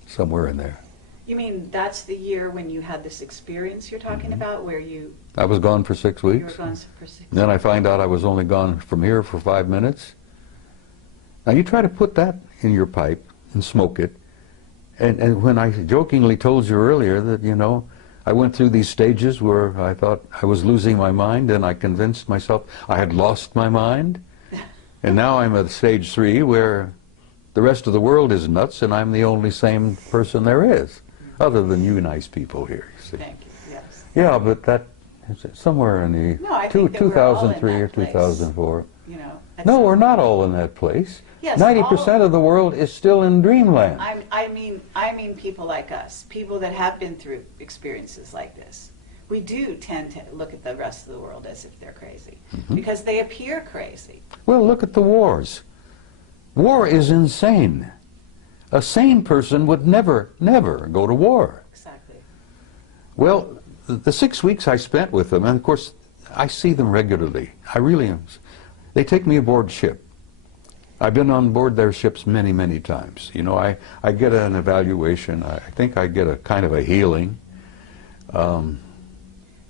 somewhere in there. You mean that's the year when you had this experience you're talking about, where you I was gone for 6 were weeks. gone for 6 Then I find out I was only gone from here for 5 minutes. Now you try to put that in your pipe and smoke it, and when I jokingly told you earlier that, you know, I went through these stages where I thought I was losing my mind, and I convinced myself I had lost my mind, and now I'm at stage 3 where the rest of the world is nuts and I'm the only sane person there is, other than you nice people here, you see. Thank you. Yes. Yeah, but that is somewhere in the No, I think that we're all in 2003 or that place. 2004. You know. at No, some we're not point. all in that place. Yes, 90% of the world is still in dreamland. I mean people like us, people that have been through experiences like this. We do tend to look at the rest of the world as if they're crazy, because they appear crazy. Well, look at the wars. War is insane. A sane person would never, never go to war. Exactly. Well, the 6 weeks I spent with them, and of course, I see them regularly. I really am. They take me aboard ship. I've been on board their ships many, many times. You know, I get an evaluation. I think I get a kind of a healing.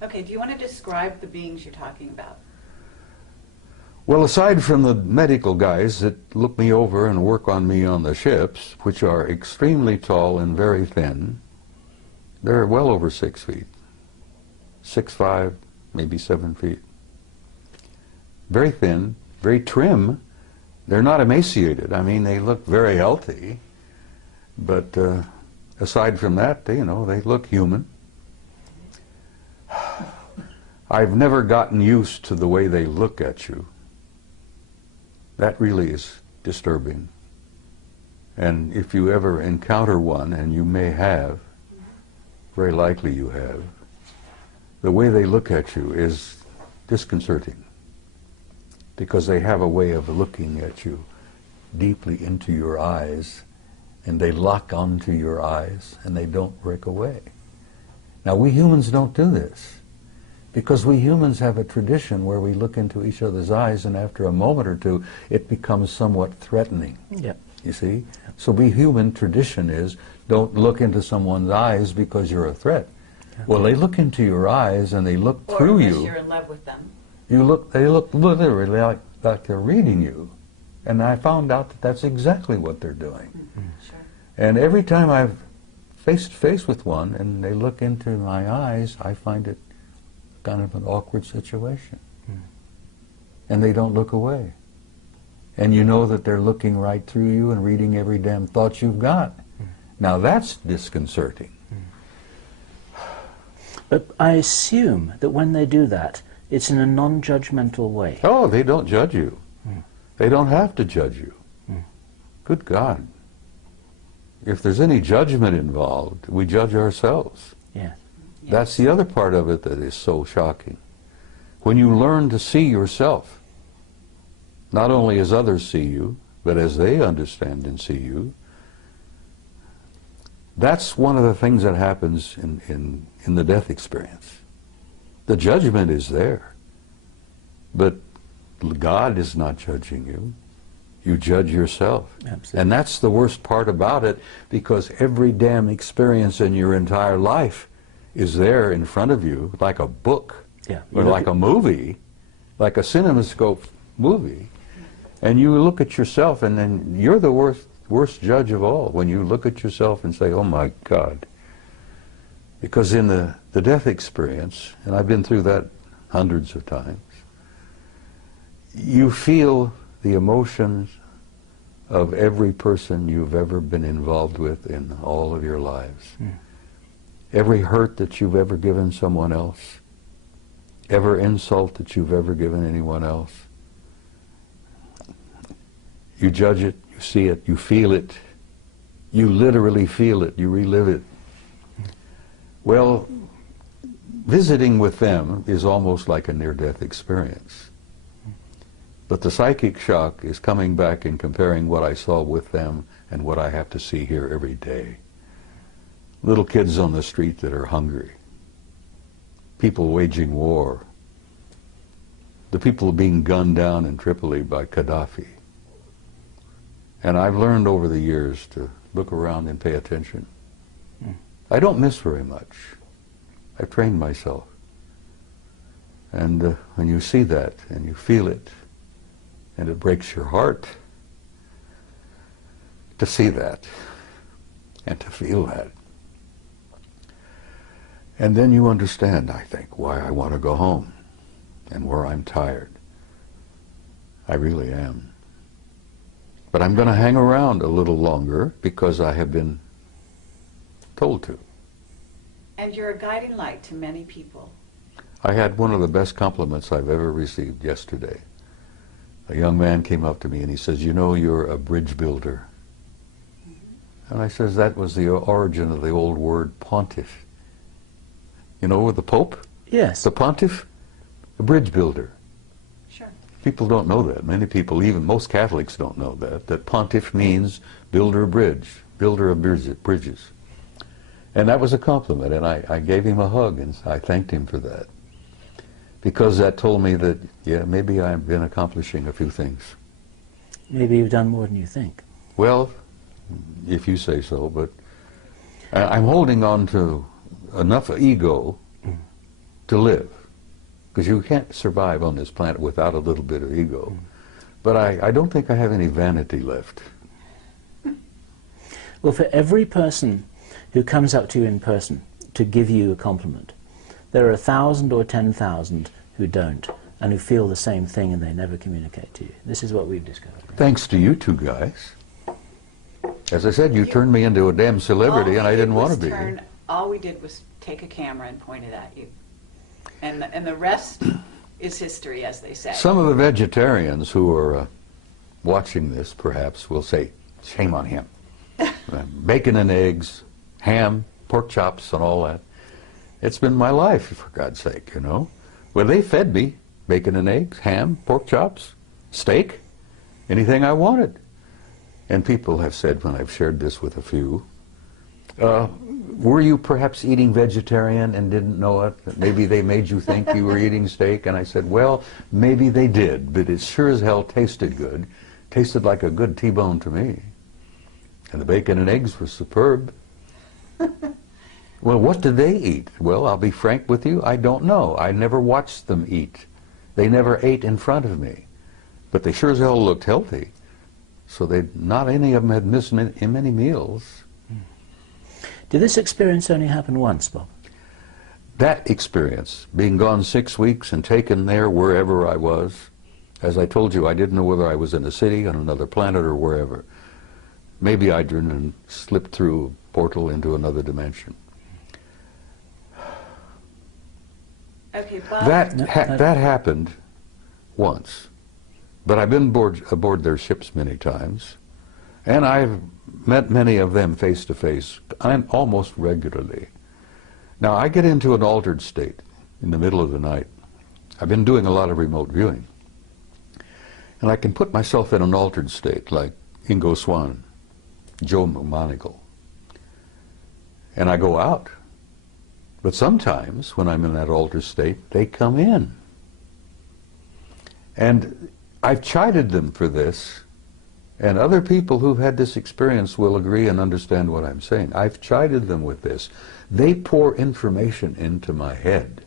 Okay, do you want to describe the beings you're talking about? Well, aside from the medical guys that look me over and work on me on the ships, which are extremely tall and very thin, they're well over 6 feet. 6'5", maybe 7 feet. Very thin, very trim. They're not emaciated. I mean, they look very healthy. But aside from that, they look human. I've never gotten used to the way they look at you. That really is disturbing. And if you ever encounter one, and you may have, very likely you have, the way they look at you is disconcerting, because they have a way of looking at you deeply into your eyes, and they lock onto your eyes, and they don't break away. Now, we humans don't do this, because we humans have a tradition where we look into each other's eyes, and after a moment or two, it becomes somewhat threatening. Yeah. You see? So we human tradition is, don't look into someone's eyes because you're a threat. Yeah. Well, they look into your eyes, and they look through Or you. unless you're in love with them. They look literally like they're reading you. And I found out that that's exactly what they're doing. Sure. And every time I've face to face with one and they look into my eyes, I find it kind of an awkward situation. And they don't look away. And you know that they're looking right through you and reading every damn thought you've got. Now that's disconcerting. But I assume that when they do that, it's in a non-judgmental way. Oh, they don't judge you. They don't have to judge you. Good God. If there's any judgment involved, we judge ourselves. Yeah. That's the other part of it that is so shocking. When you learn to see yourself, not only as others see you, but as they understand and see you, that's one of the things that happens in the death experience. The judgment is there, but God is not judging you. You judge yourself. Absolutely. And that's the worst part about it, because every damn experience in your entire life is there in front of you, like a book, Yeah. or like a movie, like a CinemaScope movie. And you look at yourself, and then you're the worst judge of all when you look at yourself and say, oh my God, Because in the death experience, and I've been through that hundreds of times, you feel the emotions of every person you've ever been involved with in all of your lives. Every hurt that you've ever given someone else, every insult that you've ever given anyone else. You judge it, you see it, you feel it, you literally feel it, you relive it. Well, visiting with them is almost like a near-death experience. But the psychic shock is coming back and comparing what I saw with them and what I have to see here every day. Little kids on the street that are hungry, people waging war, the people being gunned down in Tripoli by Gaddafi. And I've learned over the years to look around and pay attention. I don't miss very much. I've trained myself. And when you see that and you feel it, and it breaks your heart to see that and to feel that. And then you understand, I think, why I want to go home and where I'm tired. I really am. But I'm going to hang around a little longer because I have been told to. And you're a guiding light to many people. I had one of the best compliments I've ever received yesterday. A young man came up to me and he says, "You know, you're a bridge builder." And I says, that was the origin of the old word pontiff. You know, with the Pope? Yes. The pontiff, a bridge builder. Sure. People don't know that. Many people, even most Catholics don't know that pontiff means builder of bridge, builder of bridges. And that was a compliment, and I gave him a hug and I thanked him for that. Because that told me that, yeah, maybe I've been accomplishing a few things. Maybe you've done more than you think. Well, if you say so, but I'm holding on to enough ego to live. Because you can't survive on this planet without a little bit of ego. But I don't think I have any vanity left. Well, for every person who comes up to you in person to give you a compliment, there are 1,000 or 10,000 who don't, and who feel the same thing and they never communicate to you. This is what we've discovered. Thanks to you two guys. As I said, you turned me into a damn celebrity and I didn't want to be. All we did was take a camera and point it at you. And the rest is history, as they say. Some of the vegetarians who are watching this, perhaps, will say, shame on him. Bacon and eggs, ham, pork chops, and all that. It's been my life, for God's sake, you know. Well, they fed me bacon and eggs, ham, pork chops, steak, anything I wanted. And people have said, when I've shared this with a few, were you perhaps eating vegetarian and didn't know it? Maybe they made you think you were eating steak. And I said, well, maybe they did, but it sure as hell tasted good. Tasted like a good T-bone to me. And the bacon and eggs were superb. Well, what did they eat? Well, I'll be frank with you, I don't know. I never watched them eat. They never ate in front of me. But they sure as hell looked healthy. So not any of them had missed many meals. Did this experience only happen once, Bob? That experience, being gone 6 weeks and taken there wherever I was, as I told you, I didn't know whether I was in a city, on another planet, or wherever. Maybe I didn't slip through a portal into another dimension. Okay, Bob. That happened once. But I've been aboard their ships many times, and I've met many of them face to face, almost regularly. Now, I get into an altered state in the middle of the night. I've been doing a lot of remote viewing. And I can put myself in an altered state, like Ingo Swann, Joe McMoneagle. And I go out. But sometimes, when I'm in that altered state, they come in. And I've chided them for this, and other people who've had this experience will agree and understand what I'm saying. I've chided them with this. They pour information into my head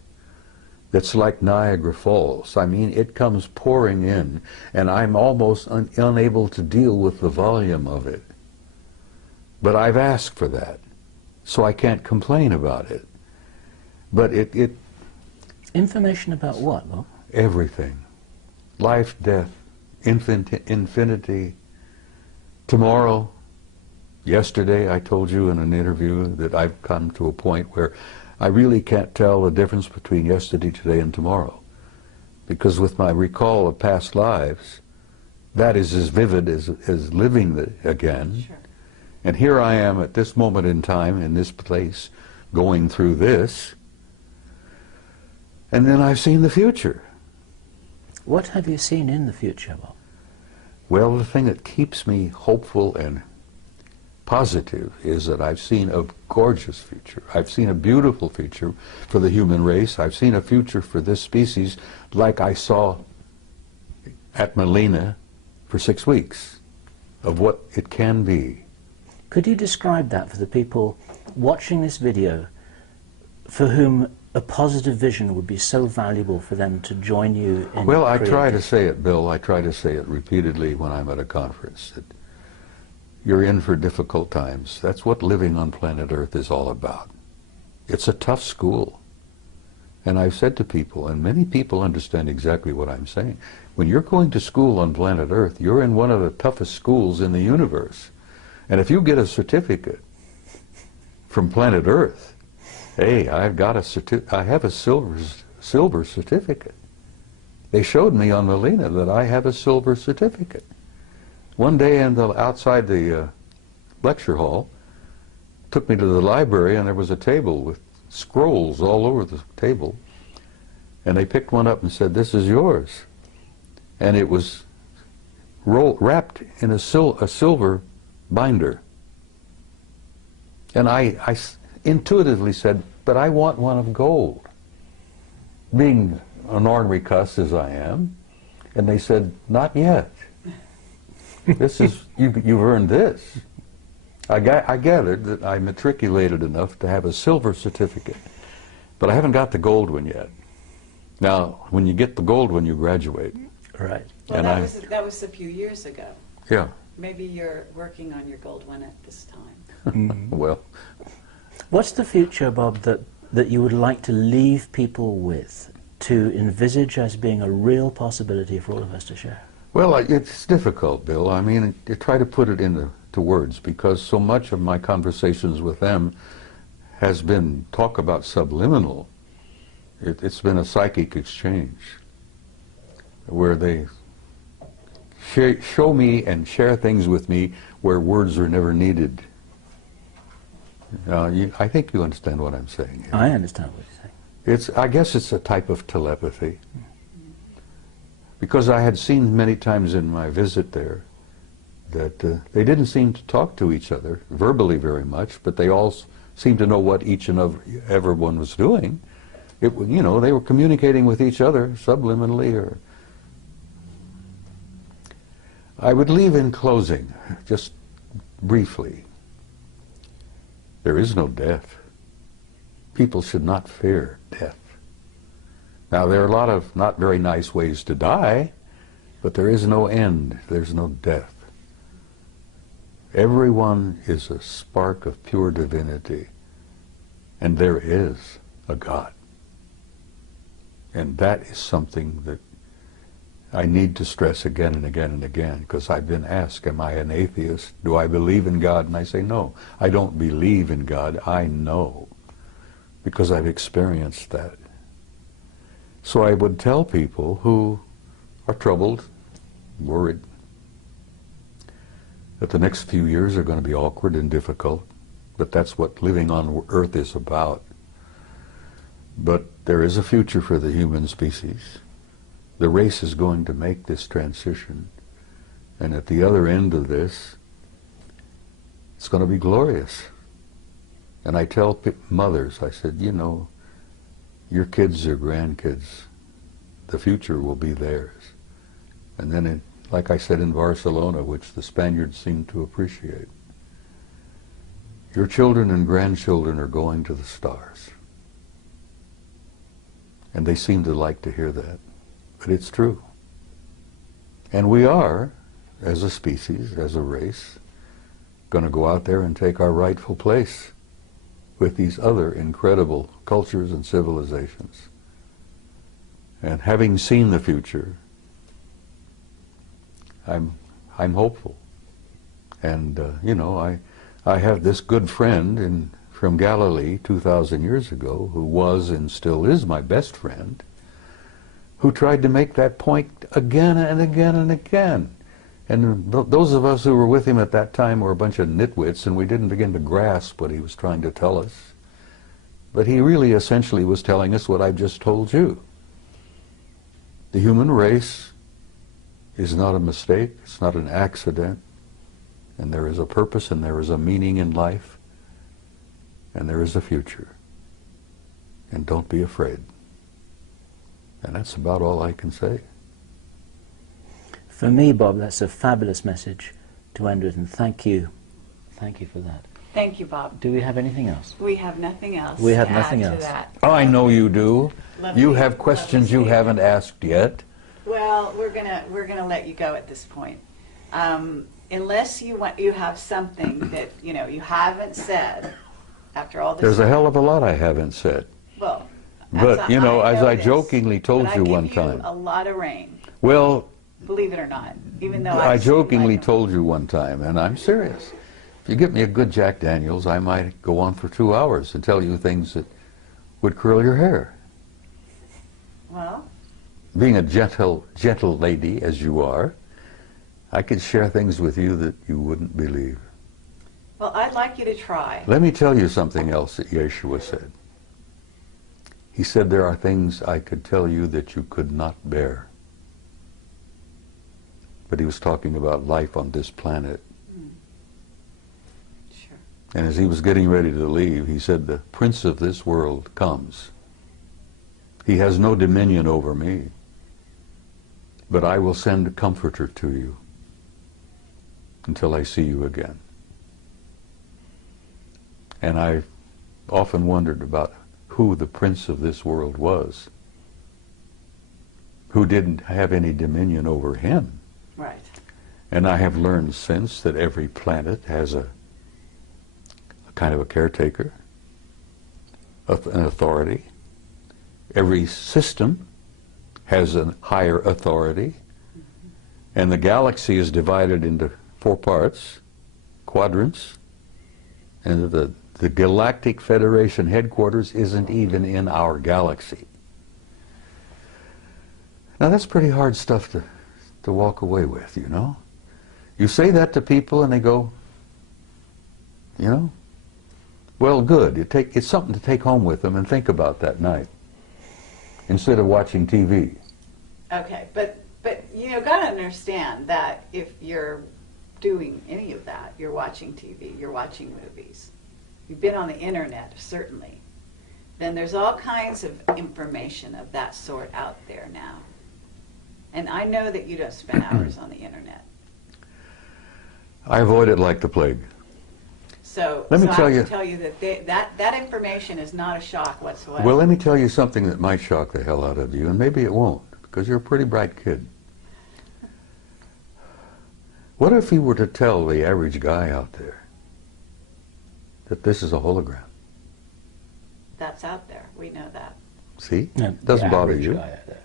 that's like Niagara Falls. I mean, it comes pouring in, and I'm almost unable to deal with the volume of it. But I've asked for that, so I can't complain about it. But it Information about what, Bob? everything. Life, death, infinity, tomorrow. Yesterday I told you in an interview that I've come to a point where I really can't tell the difference between yesterday, today, and tomorrow. Because with my recall of past lives, that is as vivid as living again. Sure. And here I am at this moment in time, in this place, going through this. And then I've seen the future. What have you seen in the future, Bob? Well, the thing that keeps me hopeful and positive is that I've seen a gorgeous future. I've seen a beautiful future for the human race. I've seen a future for this species like I saw at Melina for 6 weeks of what it can be. Could you describe that for the people watching this video for whom a positive vision would be so valuable for them to join you in? Well, I try to say it, Bill. I try to say it repeatedly when I'm at a conference. That you're in for difficult times. That's what living on planet Earth is all about. It's a tough school. And I've said to people, and many people understand exactly what I'm saying, when you're going to school on planet Earth, you're in one of the toughest schools in the universe. And if you get a certificate from planet Earth, hey, I have a silver certificate. They showed me on Melina that I have a silver certificate. One day outside the lecture hall, took me to the library, and there was a table with scrolls all over the table. And they picked one up and said, "This is yours." And it was wrapped in a silver binder. And I intuitively said, "But I want one of gold," being an ornery cuss as I am. And they said, "Not yet. This is, you've earned this." I gathered that I matriculated enough to have a silver certificate, but I haven't got the gold one yet. Now, when you get the gold one, you graduate. Right. Well, And that was a few years ago. Yeah. Maybe you're working on your gold one at this time. Well, What's the future, Bob, that you would like to leave people with, to envisage as being a real possibility for all of us to share? well, it's difficult, Bill. I mean, you try to put it into words, because so much of my conversations with them has been talk about subliminal. It's been a psychic exchange where they show me and share things with me where words are never needed. I think you understand what I'm saying here. I understand what you're saying. I guess it's a type of telepathy. Because I had seen many times in my visit there that they didn't seem to talk to each other verbally very much, but they all seemed to know what each and everyone was doing. They were communicating with each other subliminally. Or I would leave in closing, just briefly. There is no death. People should not fear death. Now, there are a lot of not very nice ways to die, but there is no end. There's no death. Everyone is a spark of pure divinity, and there is a God. And that is something that I need to stress again and again and again, because I've been asked, am I an atheist? Do I believe in God? And I say, no, I don't believe in God. I know, because I've experienced that. So I would tell people who are troubled, worried, that the next few years are going to be awkward and difficult, but that's what living on Earth is about. But there is a future for the human species. The race is going to make this transition, and at the other end of this, it's going to be glorious. And I tell mothers, I said, your kids or grandkids, the future will be theirs. And then like I said in Barcelona, which the Spaniards seem to appreciate, your children and grandchildren are going to the stars. And they seem to like to hear that. But it's true. And we are, as a species, as a race, going to go out there and take our rightful place with these other incredible cultures and civilizations. And having seen the future, I'm hopeful. And you know, I have this good friend from Galilee 2,000 years ago, who was and still is my best friend, who tried to make that point again and again and again. And those of us who were with him at that time were a bunch of nitwits, and we didn't begin to grasp what he was trying to tell us. But he really essentially was telling us what I've just told you. The human race is not a mistake, it's not an accident, and there is a purpose and there is a meaning in life, and there is a future. And don't be afraid. And that's about all I can say. For me, Bob, that's a fabulous message to end with, and thank you. Thank you for that. Thank you, Bob. Do we have anything else? We have nothing else. We have to nothing add else. To that. Oh, I know you do. You have Lovely questions you statement. haven't asked yet. Well, we're gonna let you go at this point, unless you have something that you haven't said after all this. There's a hell of a lot I haven't said. Well, But, you know, as I this, jokingly told but you I one give you time. a lot of rain, Well, believe it or not. Even though I I've jokingly seen like told you one time, and I'm serious. If you get me a good Jack Daniels, I might go on for 2 hours and tell you things that would curl your hair. well, Being a gentle lady as you are, I could share things with you that you wouldn't believe. I'd like you to try. Let me tell you something else that Yeshua said. He said, there are things I could tell you that you could not bear. But he was talking about life on this planet. Sure. And as he was getting ready to leave, he said, the prince of this world comes. He has no dominion over me, but I will send a comforter to you until I see you again. And I often wondered about who the prince of this world was, who didn't have any dominion over him. Right. And I have learned since that every planet has a kind of a caretaker, an authority. Every system has a higher authority. And the galaxy is divided into 4 parts, quadrants. And the Galactic Federation headquarters isn't even in our galaxy. Now that's pretty hard stuff to walk away with, you know. You say that to people and they go, you know, well, good. It's something to take home with them and think about that night instead of watching TV. Okay, but got to understand that if you're doing any of that, you're watching TV, you're watching movies, you've been on the internet, certainly, then there's all kinds of information of that sort out there now. And I know that you don't spend hours on the internet. I avoid it like the plague. So Let me I tell have you- to tell you that that information is not a shock whatsoever. Well, let me tell you something that might shock the hell out of you, and maybe it won't, because you're a pretty bright kid. What if you were to tell the average guy out there that this is a hologram? That's out there. We know that. See? No, It doesn't the bother average you. guy out there.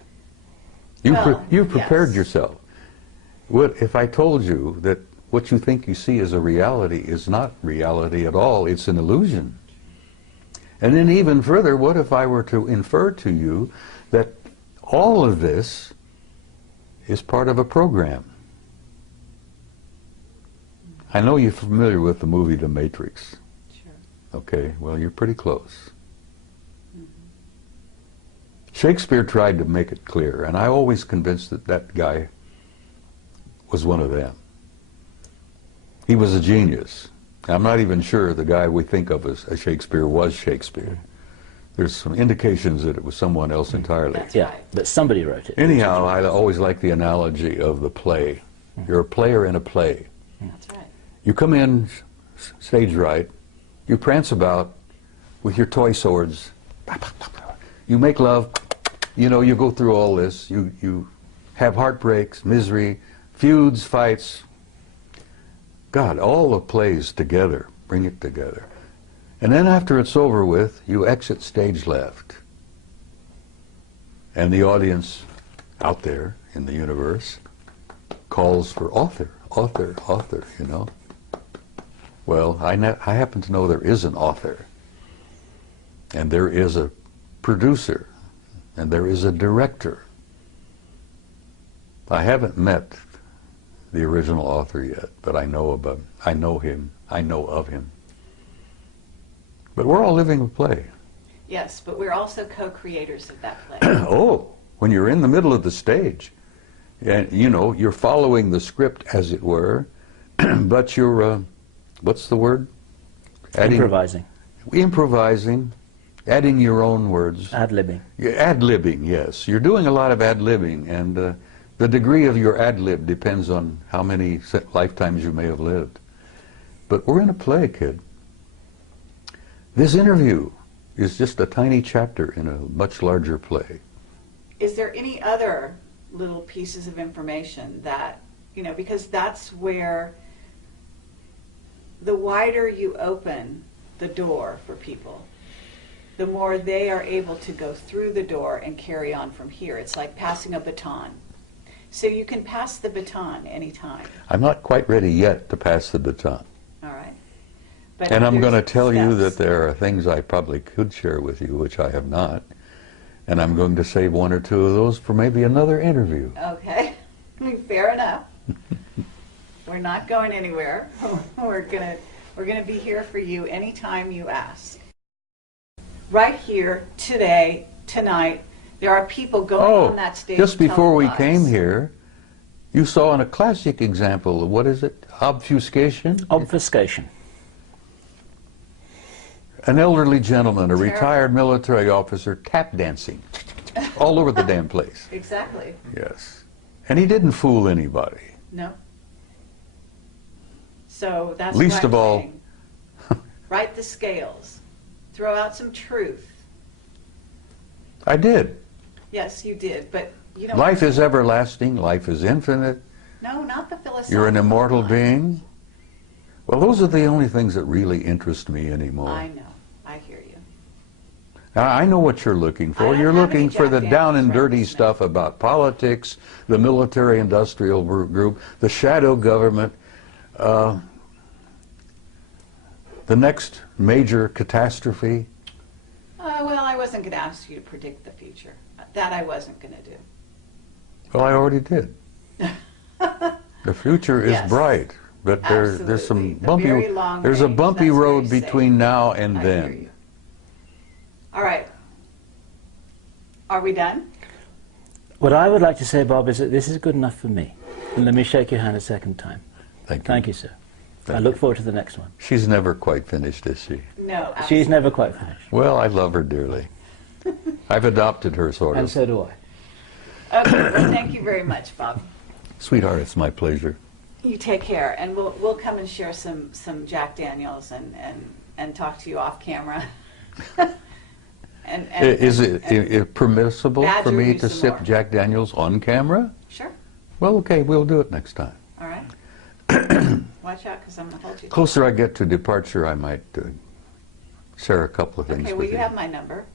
You prepared yes. yourself. What if I told you that what you think you see as a reality is not reality at all, it's an illusion? And then even further, what if I were to infer to you that all of this is part of a program? I know you're familiar with the movie The Matrix. Sure. Okay, well, you're pretty close. Shakespeare tried to make it clear, and I always convinced that that guy was one of them. He was a genius. I'm not even sure the guy we think of as Shakespeare was Shakespeare. There's some indications that it was someone else entirely. That's Yeah, right. but somebody wrote it. Anyhow, I always like the analogy of the play. You're a player in a play. That's right. You come in stage right, you prance about with your toy swords, you make love, you know, you go through all this, you have heartbreaks, misery, feuds, fights. God, all the plays together, bring it together. And then after it's over with, you exit stage left. And the audience out there in the universe calls for author, author, author, you know. Well, I happen to know there is an author, and there is a producer, and there is a director. I haven't met the original author yet, but I know of him. But we're all living a play. Yes, but we're also co-creators of that play. Oh, when you're in the middle of the stage, and you know, you're following the script as it were, but you're, what's the word? Improvising. Improvising, adding your own words. Ad-libbing. Yeah, ad-libbing, yes. You're doing a lot of ad-libbing, and the degree of your ad-lib depends on how many lifetimes you may have lived. But we're in a play, kid. This interview is just a tiny chapter in a much larger play. Is there any other little pieces of information that, you know, because that's where the wider you open the door for people, the more they are able to go through the door and carry on from here. It's like passing a baton. So you can pass the baton anytime. I'm not quite ready yet to pass the baton. All right. But And I'm going to there's tell you steps. that there are things I probably could share with you, which I have not. And I'm going to save one or two of those for maybe another interview. Okay. Fair enough. We're not going anywhere. We're gonna be here for you anytime you ask. Right here, today, tonight, there are people going on that stage. Just before we telling came us. here, you saw in a classic example of, what is it? Obfuscation? Obfuscation. An elderly gentleman, a Terrible. retired military officer, tap dancing all over the damn place. Exactly. Yes. And he didn't fool anybody. No. So that's Least what I'm of all- saying. Right the scales. Throw out some truth. I did. Yes, you did, but you don't. Life is everlasting. Life is infinite. No, not the philosophical. You're an immortal one. being. Well, those are the only things that really interest me anymore. I know. I hear you. Now, I know what you're looking I for. don't You're have looking any for the Jack down and Daniels dirty records, stuff about politics, the military-industrial group, the shadow government, the next major catastrophe. Well, I wasn't going to ask you to predict the future. That I wasn't going to do. Well, I already did. The future is Yes. bright, but there's Absolutely. some The bumpy. very long There's a range, bumpy that's road very safe. between now and I hear then. you. All right. Are we done? What I would like to say, Bob, is that this is good enough for me. And let me shake your hand a second time. Thank you. Thank you, sir. Thank I look you. forward to the next one. She's never quite finished, is she? No. She's never quite finished. Well, I love her dearly. I've adopted her, sort And of. so do I. Okay. Well, thank you very much, Bob. Sweetheart, it's my pleasure. You take care, and we'll come and share some Jack Daniels and talk to you off camera. Is it permissible for badger me you to some sip more. Jack Daniels on camera? Sure. Well, okay, we'll do it next time. All right. Watch out, because I'm going to hold you. Closer I get to departure, I might share a couple of things Okay. Well, with you have my number.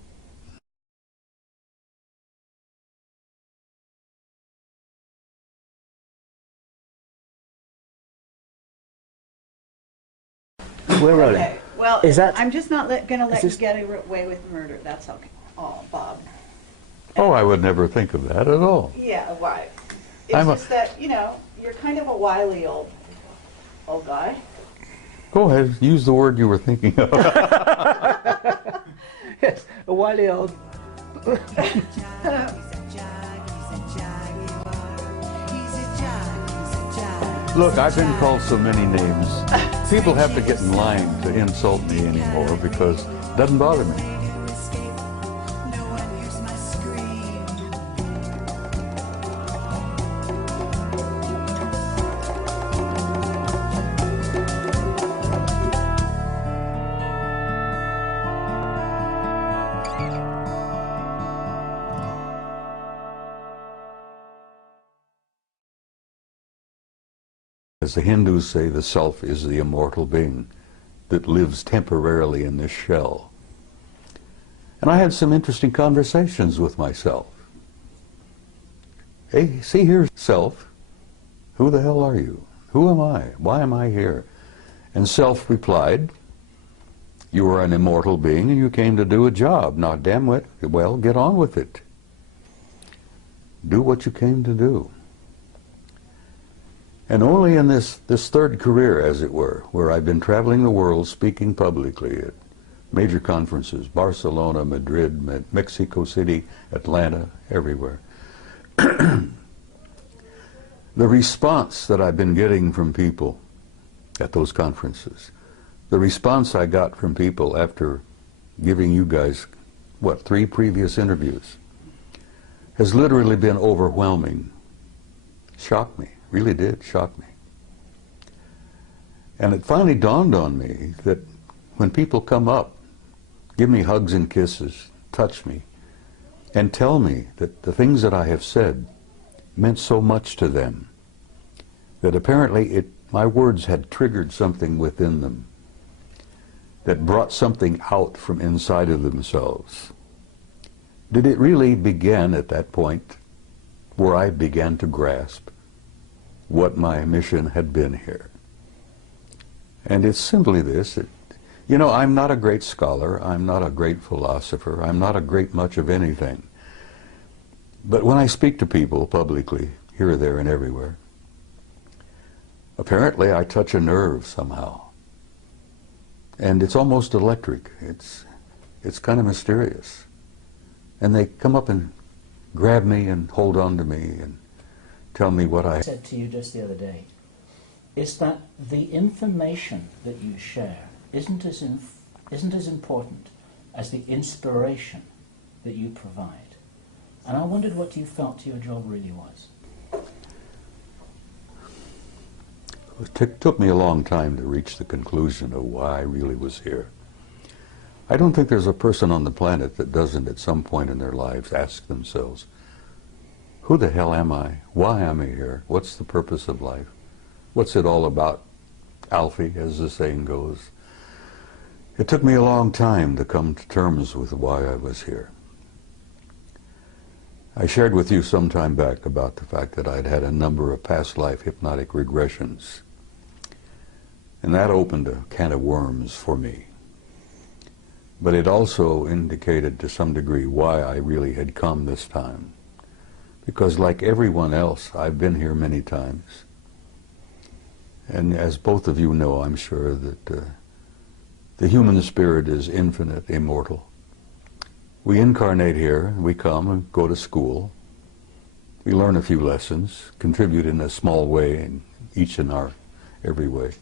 We're rolling. Okay. Well, Is that- I'm just not going to let you this- get away with murder. That's okay. Oh, Bob. Oh, I would never think of that at all. Yeah, why? It's I'm a- just that, you know, you're kind of a wily old guy. Go ahead, use the word you were thinking of. Yes, a wily old. Look, I've been called so many names. People have to get in line to insult me anymore because it doesn't bother me. As the Hindus say, the self is the immortal being. that lives temporarily in this shell. And I had some interesting conversations with myself. Hey, see here, self, who the hell are you? Who am I? Why am I here? And self replied, you are an immortal being and you came to do a job. Now, damn it, well, get on with it. Do what you came to do. And only in this third career, as it were, where I've been traveling the world speaking publicly at major conferences, Barcelona, Madrid, Mexico City, Atlanta, everywhere. The response that I've been getting from people at those conferences, the response I got from people after giving you guys, 3 previous interviews, has literally been overwhelming. Shocked me, really did shock me. And it finally dawned on me that when people come up, give me hugs and kisses, touch me, and tell me that the things that I have said meant so much to them, that apparently my words had triggered something within them, that brought something out from inside of themselves. Did it really begin at that point where I began to grasp what my mission had been here? And it's simply this. You know, I'm not a great scholar, I'm not a great philosopher, I'm not a great much of anything. But when I speak to people publicly, here, there, and everywhere, apparently I touch a nerve somehow. And it's almost electric. It's kind of mysterious. And they come up and grab me and hold on to me and tell me what I said to you just the other day, is that the information that you share isn't as important as the inspiration that you provide. And I wondered what you felt your job really was. It took me a long time to reach the conclusion of why I really was here. I don't think there's a person on the planet that doesn't at some point in their lives ask themselves, who the hell am I? Why am I here? What's the purpose of life? What's it all about? Alfie, as the saying goes. It took me a long time to come to terms with why I was here. I shared with you some time back about the fact that I'd had a number of past life hypnotic regressions. And that opened a can of worms for me. But it also indicated to some degree why I really had come this time. Because like everyone else, I've been here many times. And as both of you know, I'm sure that the human spirit is infinite, immortal. We incarnate here, we come and go to school. We learn a few lessons, contribute in a small way, in each in our every way.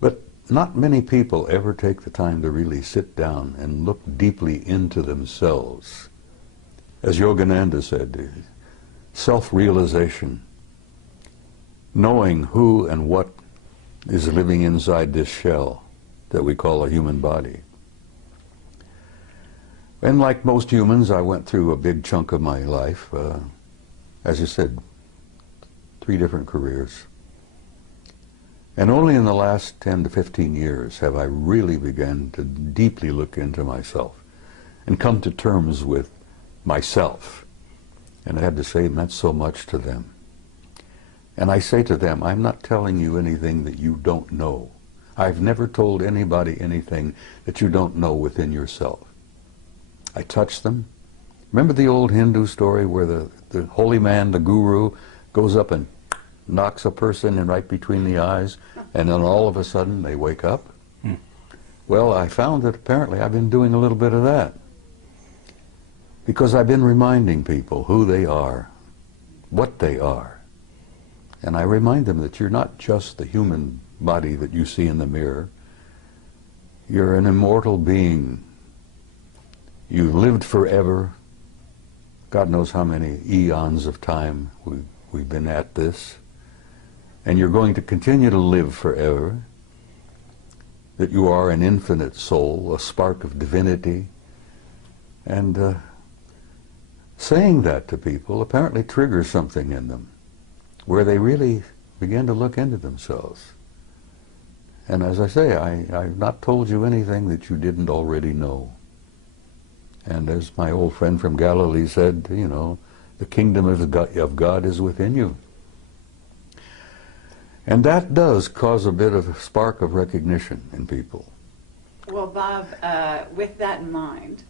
But not many people ever take the time to really sit down and look deeply into themselves. As Yogananda said, self-realization, knowing who and what is living inside this shell that we call a human body. And like most humans, I went through a big chunk of my life, as I said, 3 different careers. And only in the last 10 to 15 years have I really begun to deeply look into myself and come to terms with myself. And I have to say it meant so much to them. And I say to them, I'm not telling you anything that you don't know. I've never told anybody anything that you don't know within yourself. I touch them. Remember the old Hindu story where the holy man, the guru, goes up and knocks a person in right between the eyes, and then all of a sudden they wake up? Well, I found that apparently I've been doing a little bit of that. Because I've been reminding people who they are, what they are. And I remind them that you're not just the human body that you see in the mirror. You're an immortal being. You've lived forever. God knows how many eons of time we've been at this. And you're going to continue to live forever. That you are an infinite soul, a spark of divinity. And saying that to people apparently triggers something in them, where they really begin to look into themselves. And as I say, I've not told you anything that you didn't already know. And as my old friend from Galilee said, you know, the kingdom of God is within you. And that does cause a bit of a spark of recognition in people. Well, Bob, with that in mind,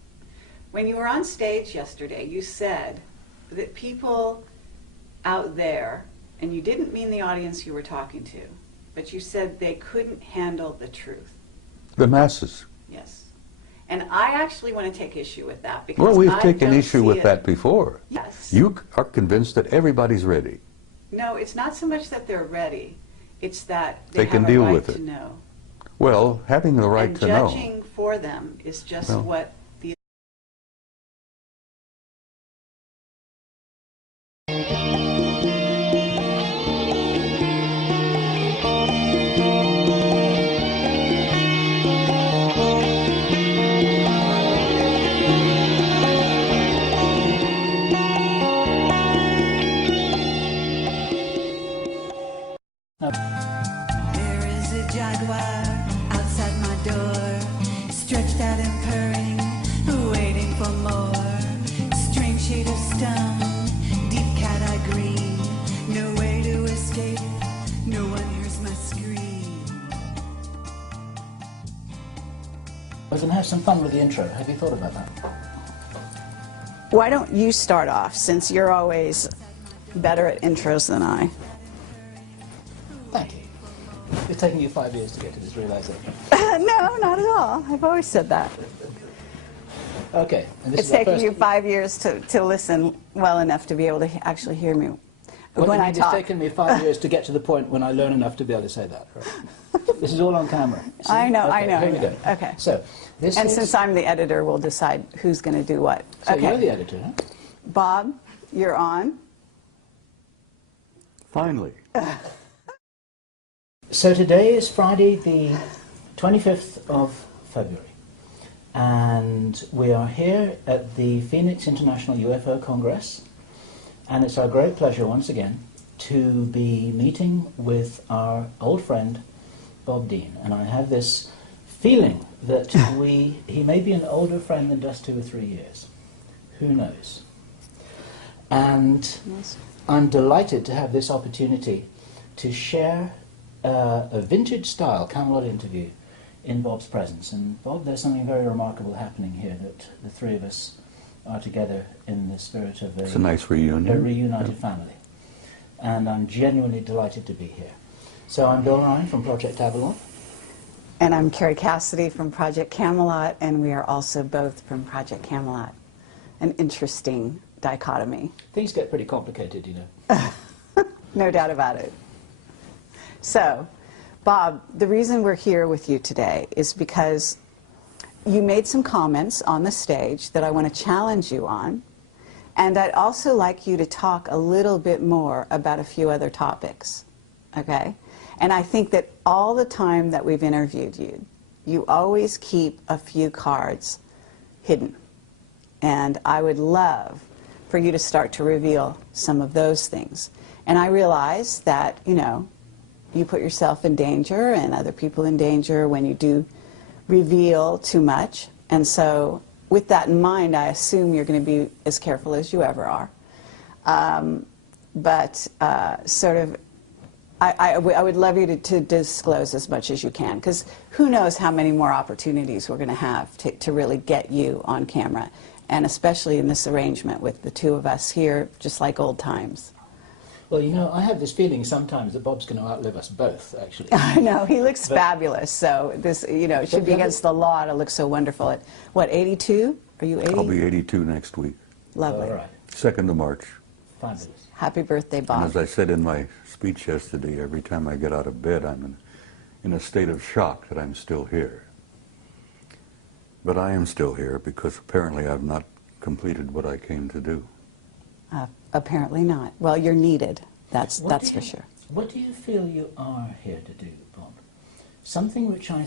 when you were on stage yesterday, you said that people out there, and you didn't mean the audience you were talking to, but you said they couldn't handle the truth. The masses. Yes. And I actually want to take issue with that because Well, we've I taken don't issue see with it. that before. Yes. You are convinced that everybody's ready. No, it's not so much that they're ready. It's that They they can have a deal right with to it. know. Well, having the right And to know. judging for them is just Well. what the There is a jaguar outside my door, stretched out and purring, waiting for more. Strange shade of stone, deep cat-eye green, no way to escape, no one hears my scream. We're going to have some fun with the intro. Have you thought about that? Why don't you start off, since you're always better at intros than I? Thank you. It's taken you 5 years to get to this realization. No, not at all. I've always said that. Okay. And this It's is our taken first- you 5 years to listen well enough to be able to actually hear me What when you I mean, talk. It's taken me 5 years to get to the point when I learn enough to be able to say that. Right? This is all on camera. See? I know, I Okay, know. Here we go. Okay. So, this And is... since I'm the editor, we'll decide who's going to do what. So Okay. you're the editor, huh? Bob, you're on. Finally. So today is Friday the 25th of February, and we are here at the Phoenix International UFO Congress, and it's our great pleasure once again to be meeting with our old friend Bob Dean. And I have this feeling that he may be an older friend than just 2 or 3 years. Who knows? And Yes. I'm delighted to have this opportunity to share a vintage-style Camelot interview in Bob's presence. And Bob, there's something very remarkable happening here, that the three of us are together in the spirit of It's a nice reunion. a reunited family. And I'm genuinely delighted to be here. So I'm Bill Ryan from Project Avalon. And I'm Carrie Cassidy from Project Camelot, and we are also both from Project Camelot. An interesting dichotomy. Things get pretty complicated, you know. No doubt about it. So, Bob, the reason we're here with you today is because you made some comments on the stage that I want to challenge you on, and I'd also like you to talk a little bit more about a few other topics, okay? And I think that all the time that we've interviewed you, you always keep a few cards hidden. And I would love for you to start to reveal some of those things. And I realize that, you know, you put yourself in danger and other people in danger when you do reveal too much. And so with that in mind, I assume you're going to be as careful as you ever are. I would love you to disclose as much as you can, because who knows how many more opportunities we're going to have to really get you on camera, and especially in this arrangement with the two of us here, just like old times. Well, you know, I have this feeling sometimes that Bob's going to outlive us both, actually. I know, he looks fabulous, so this, you know, it should be against the law to look so wonderful. At, what, 82? Are you 80? I'll be 82 next week, Lovely. All right. 2nd of March. Fabulous. Happy birthday, And Bob. as I said in my speech yesterday, every time I get out of bed, I'm in a state of shock that I'm still here. But I am still here because apparently I've not completed what I came to do. Apparently not. Well, you're needed. That's for sure. What do you feel you are here to do, Bob? Something which I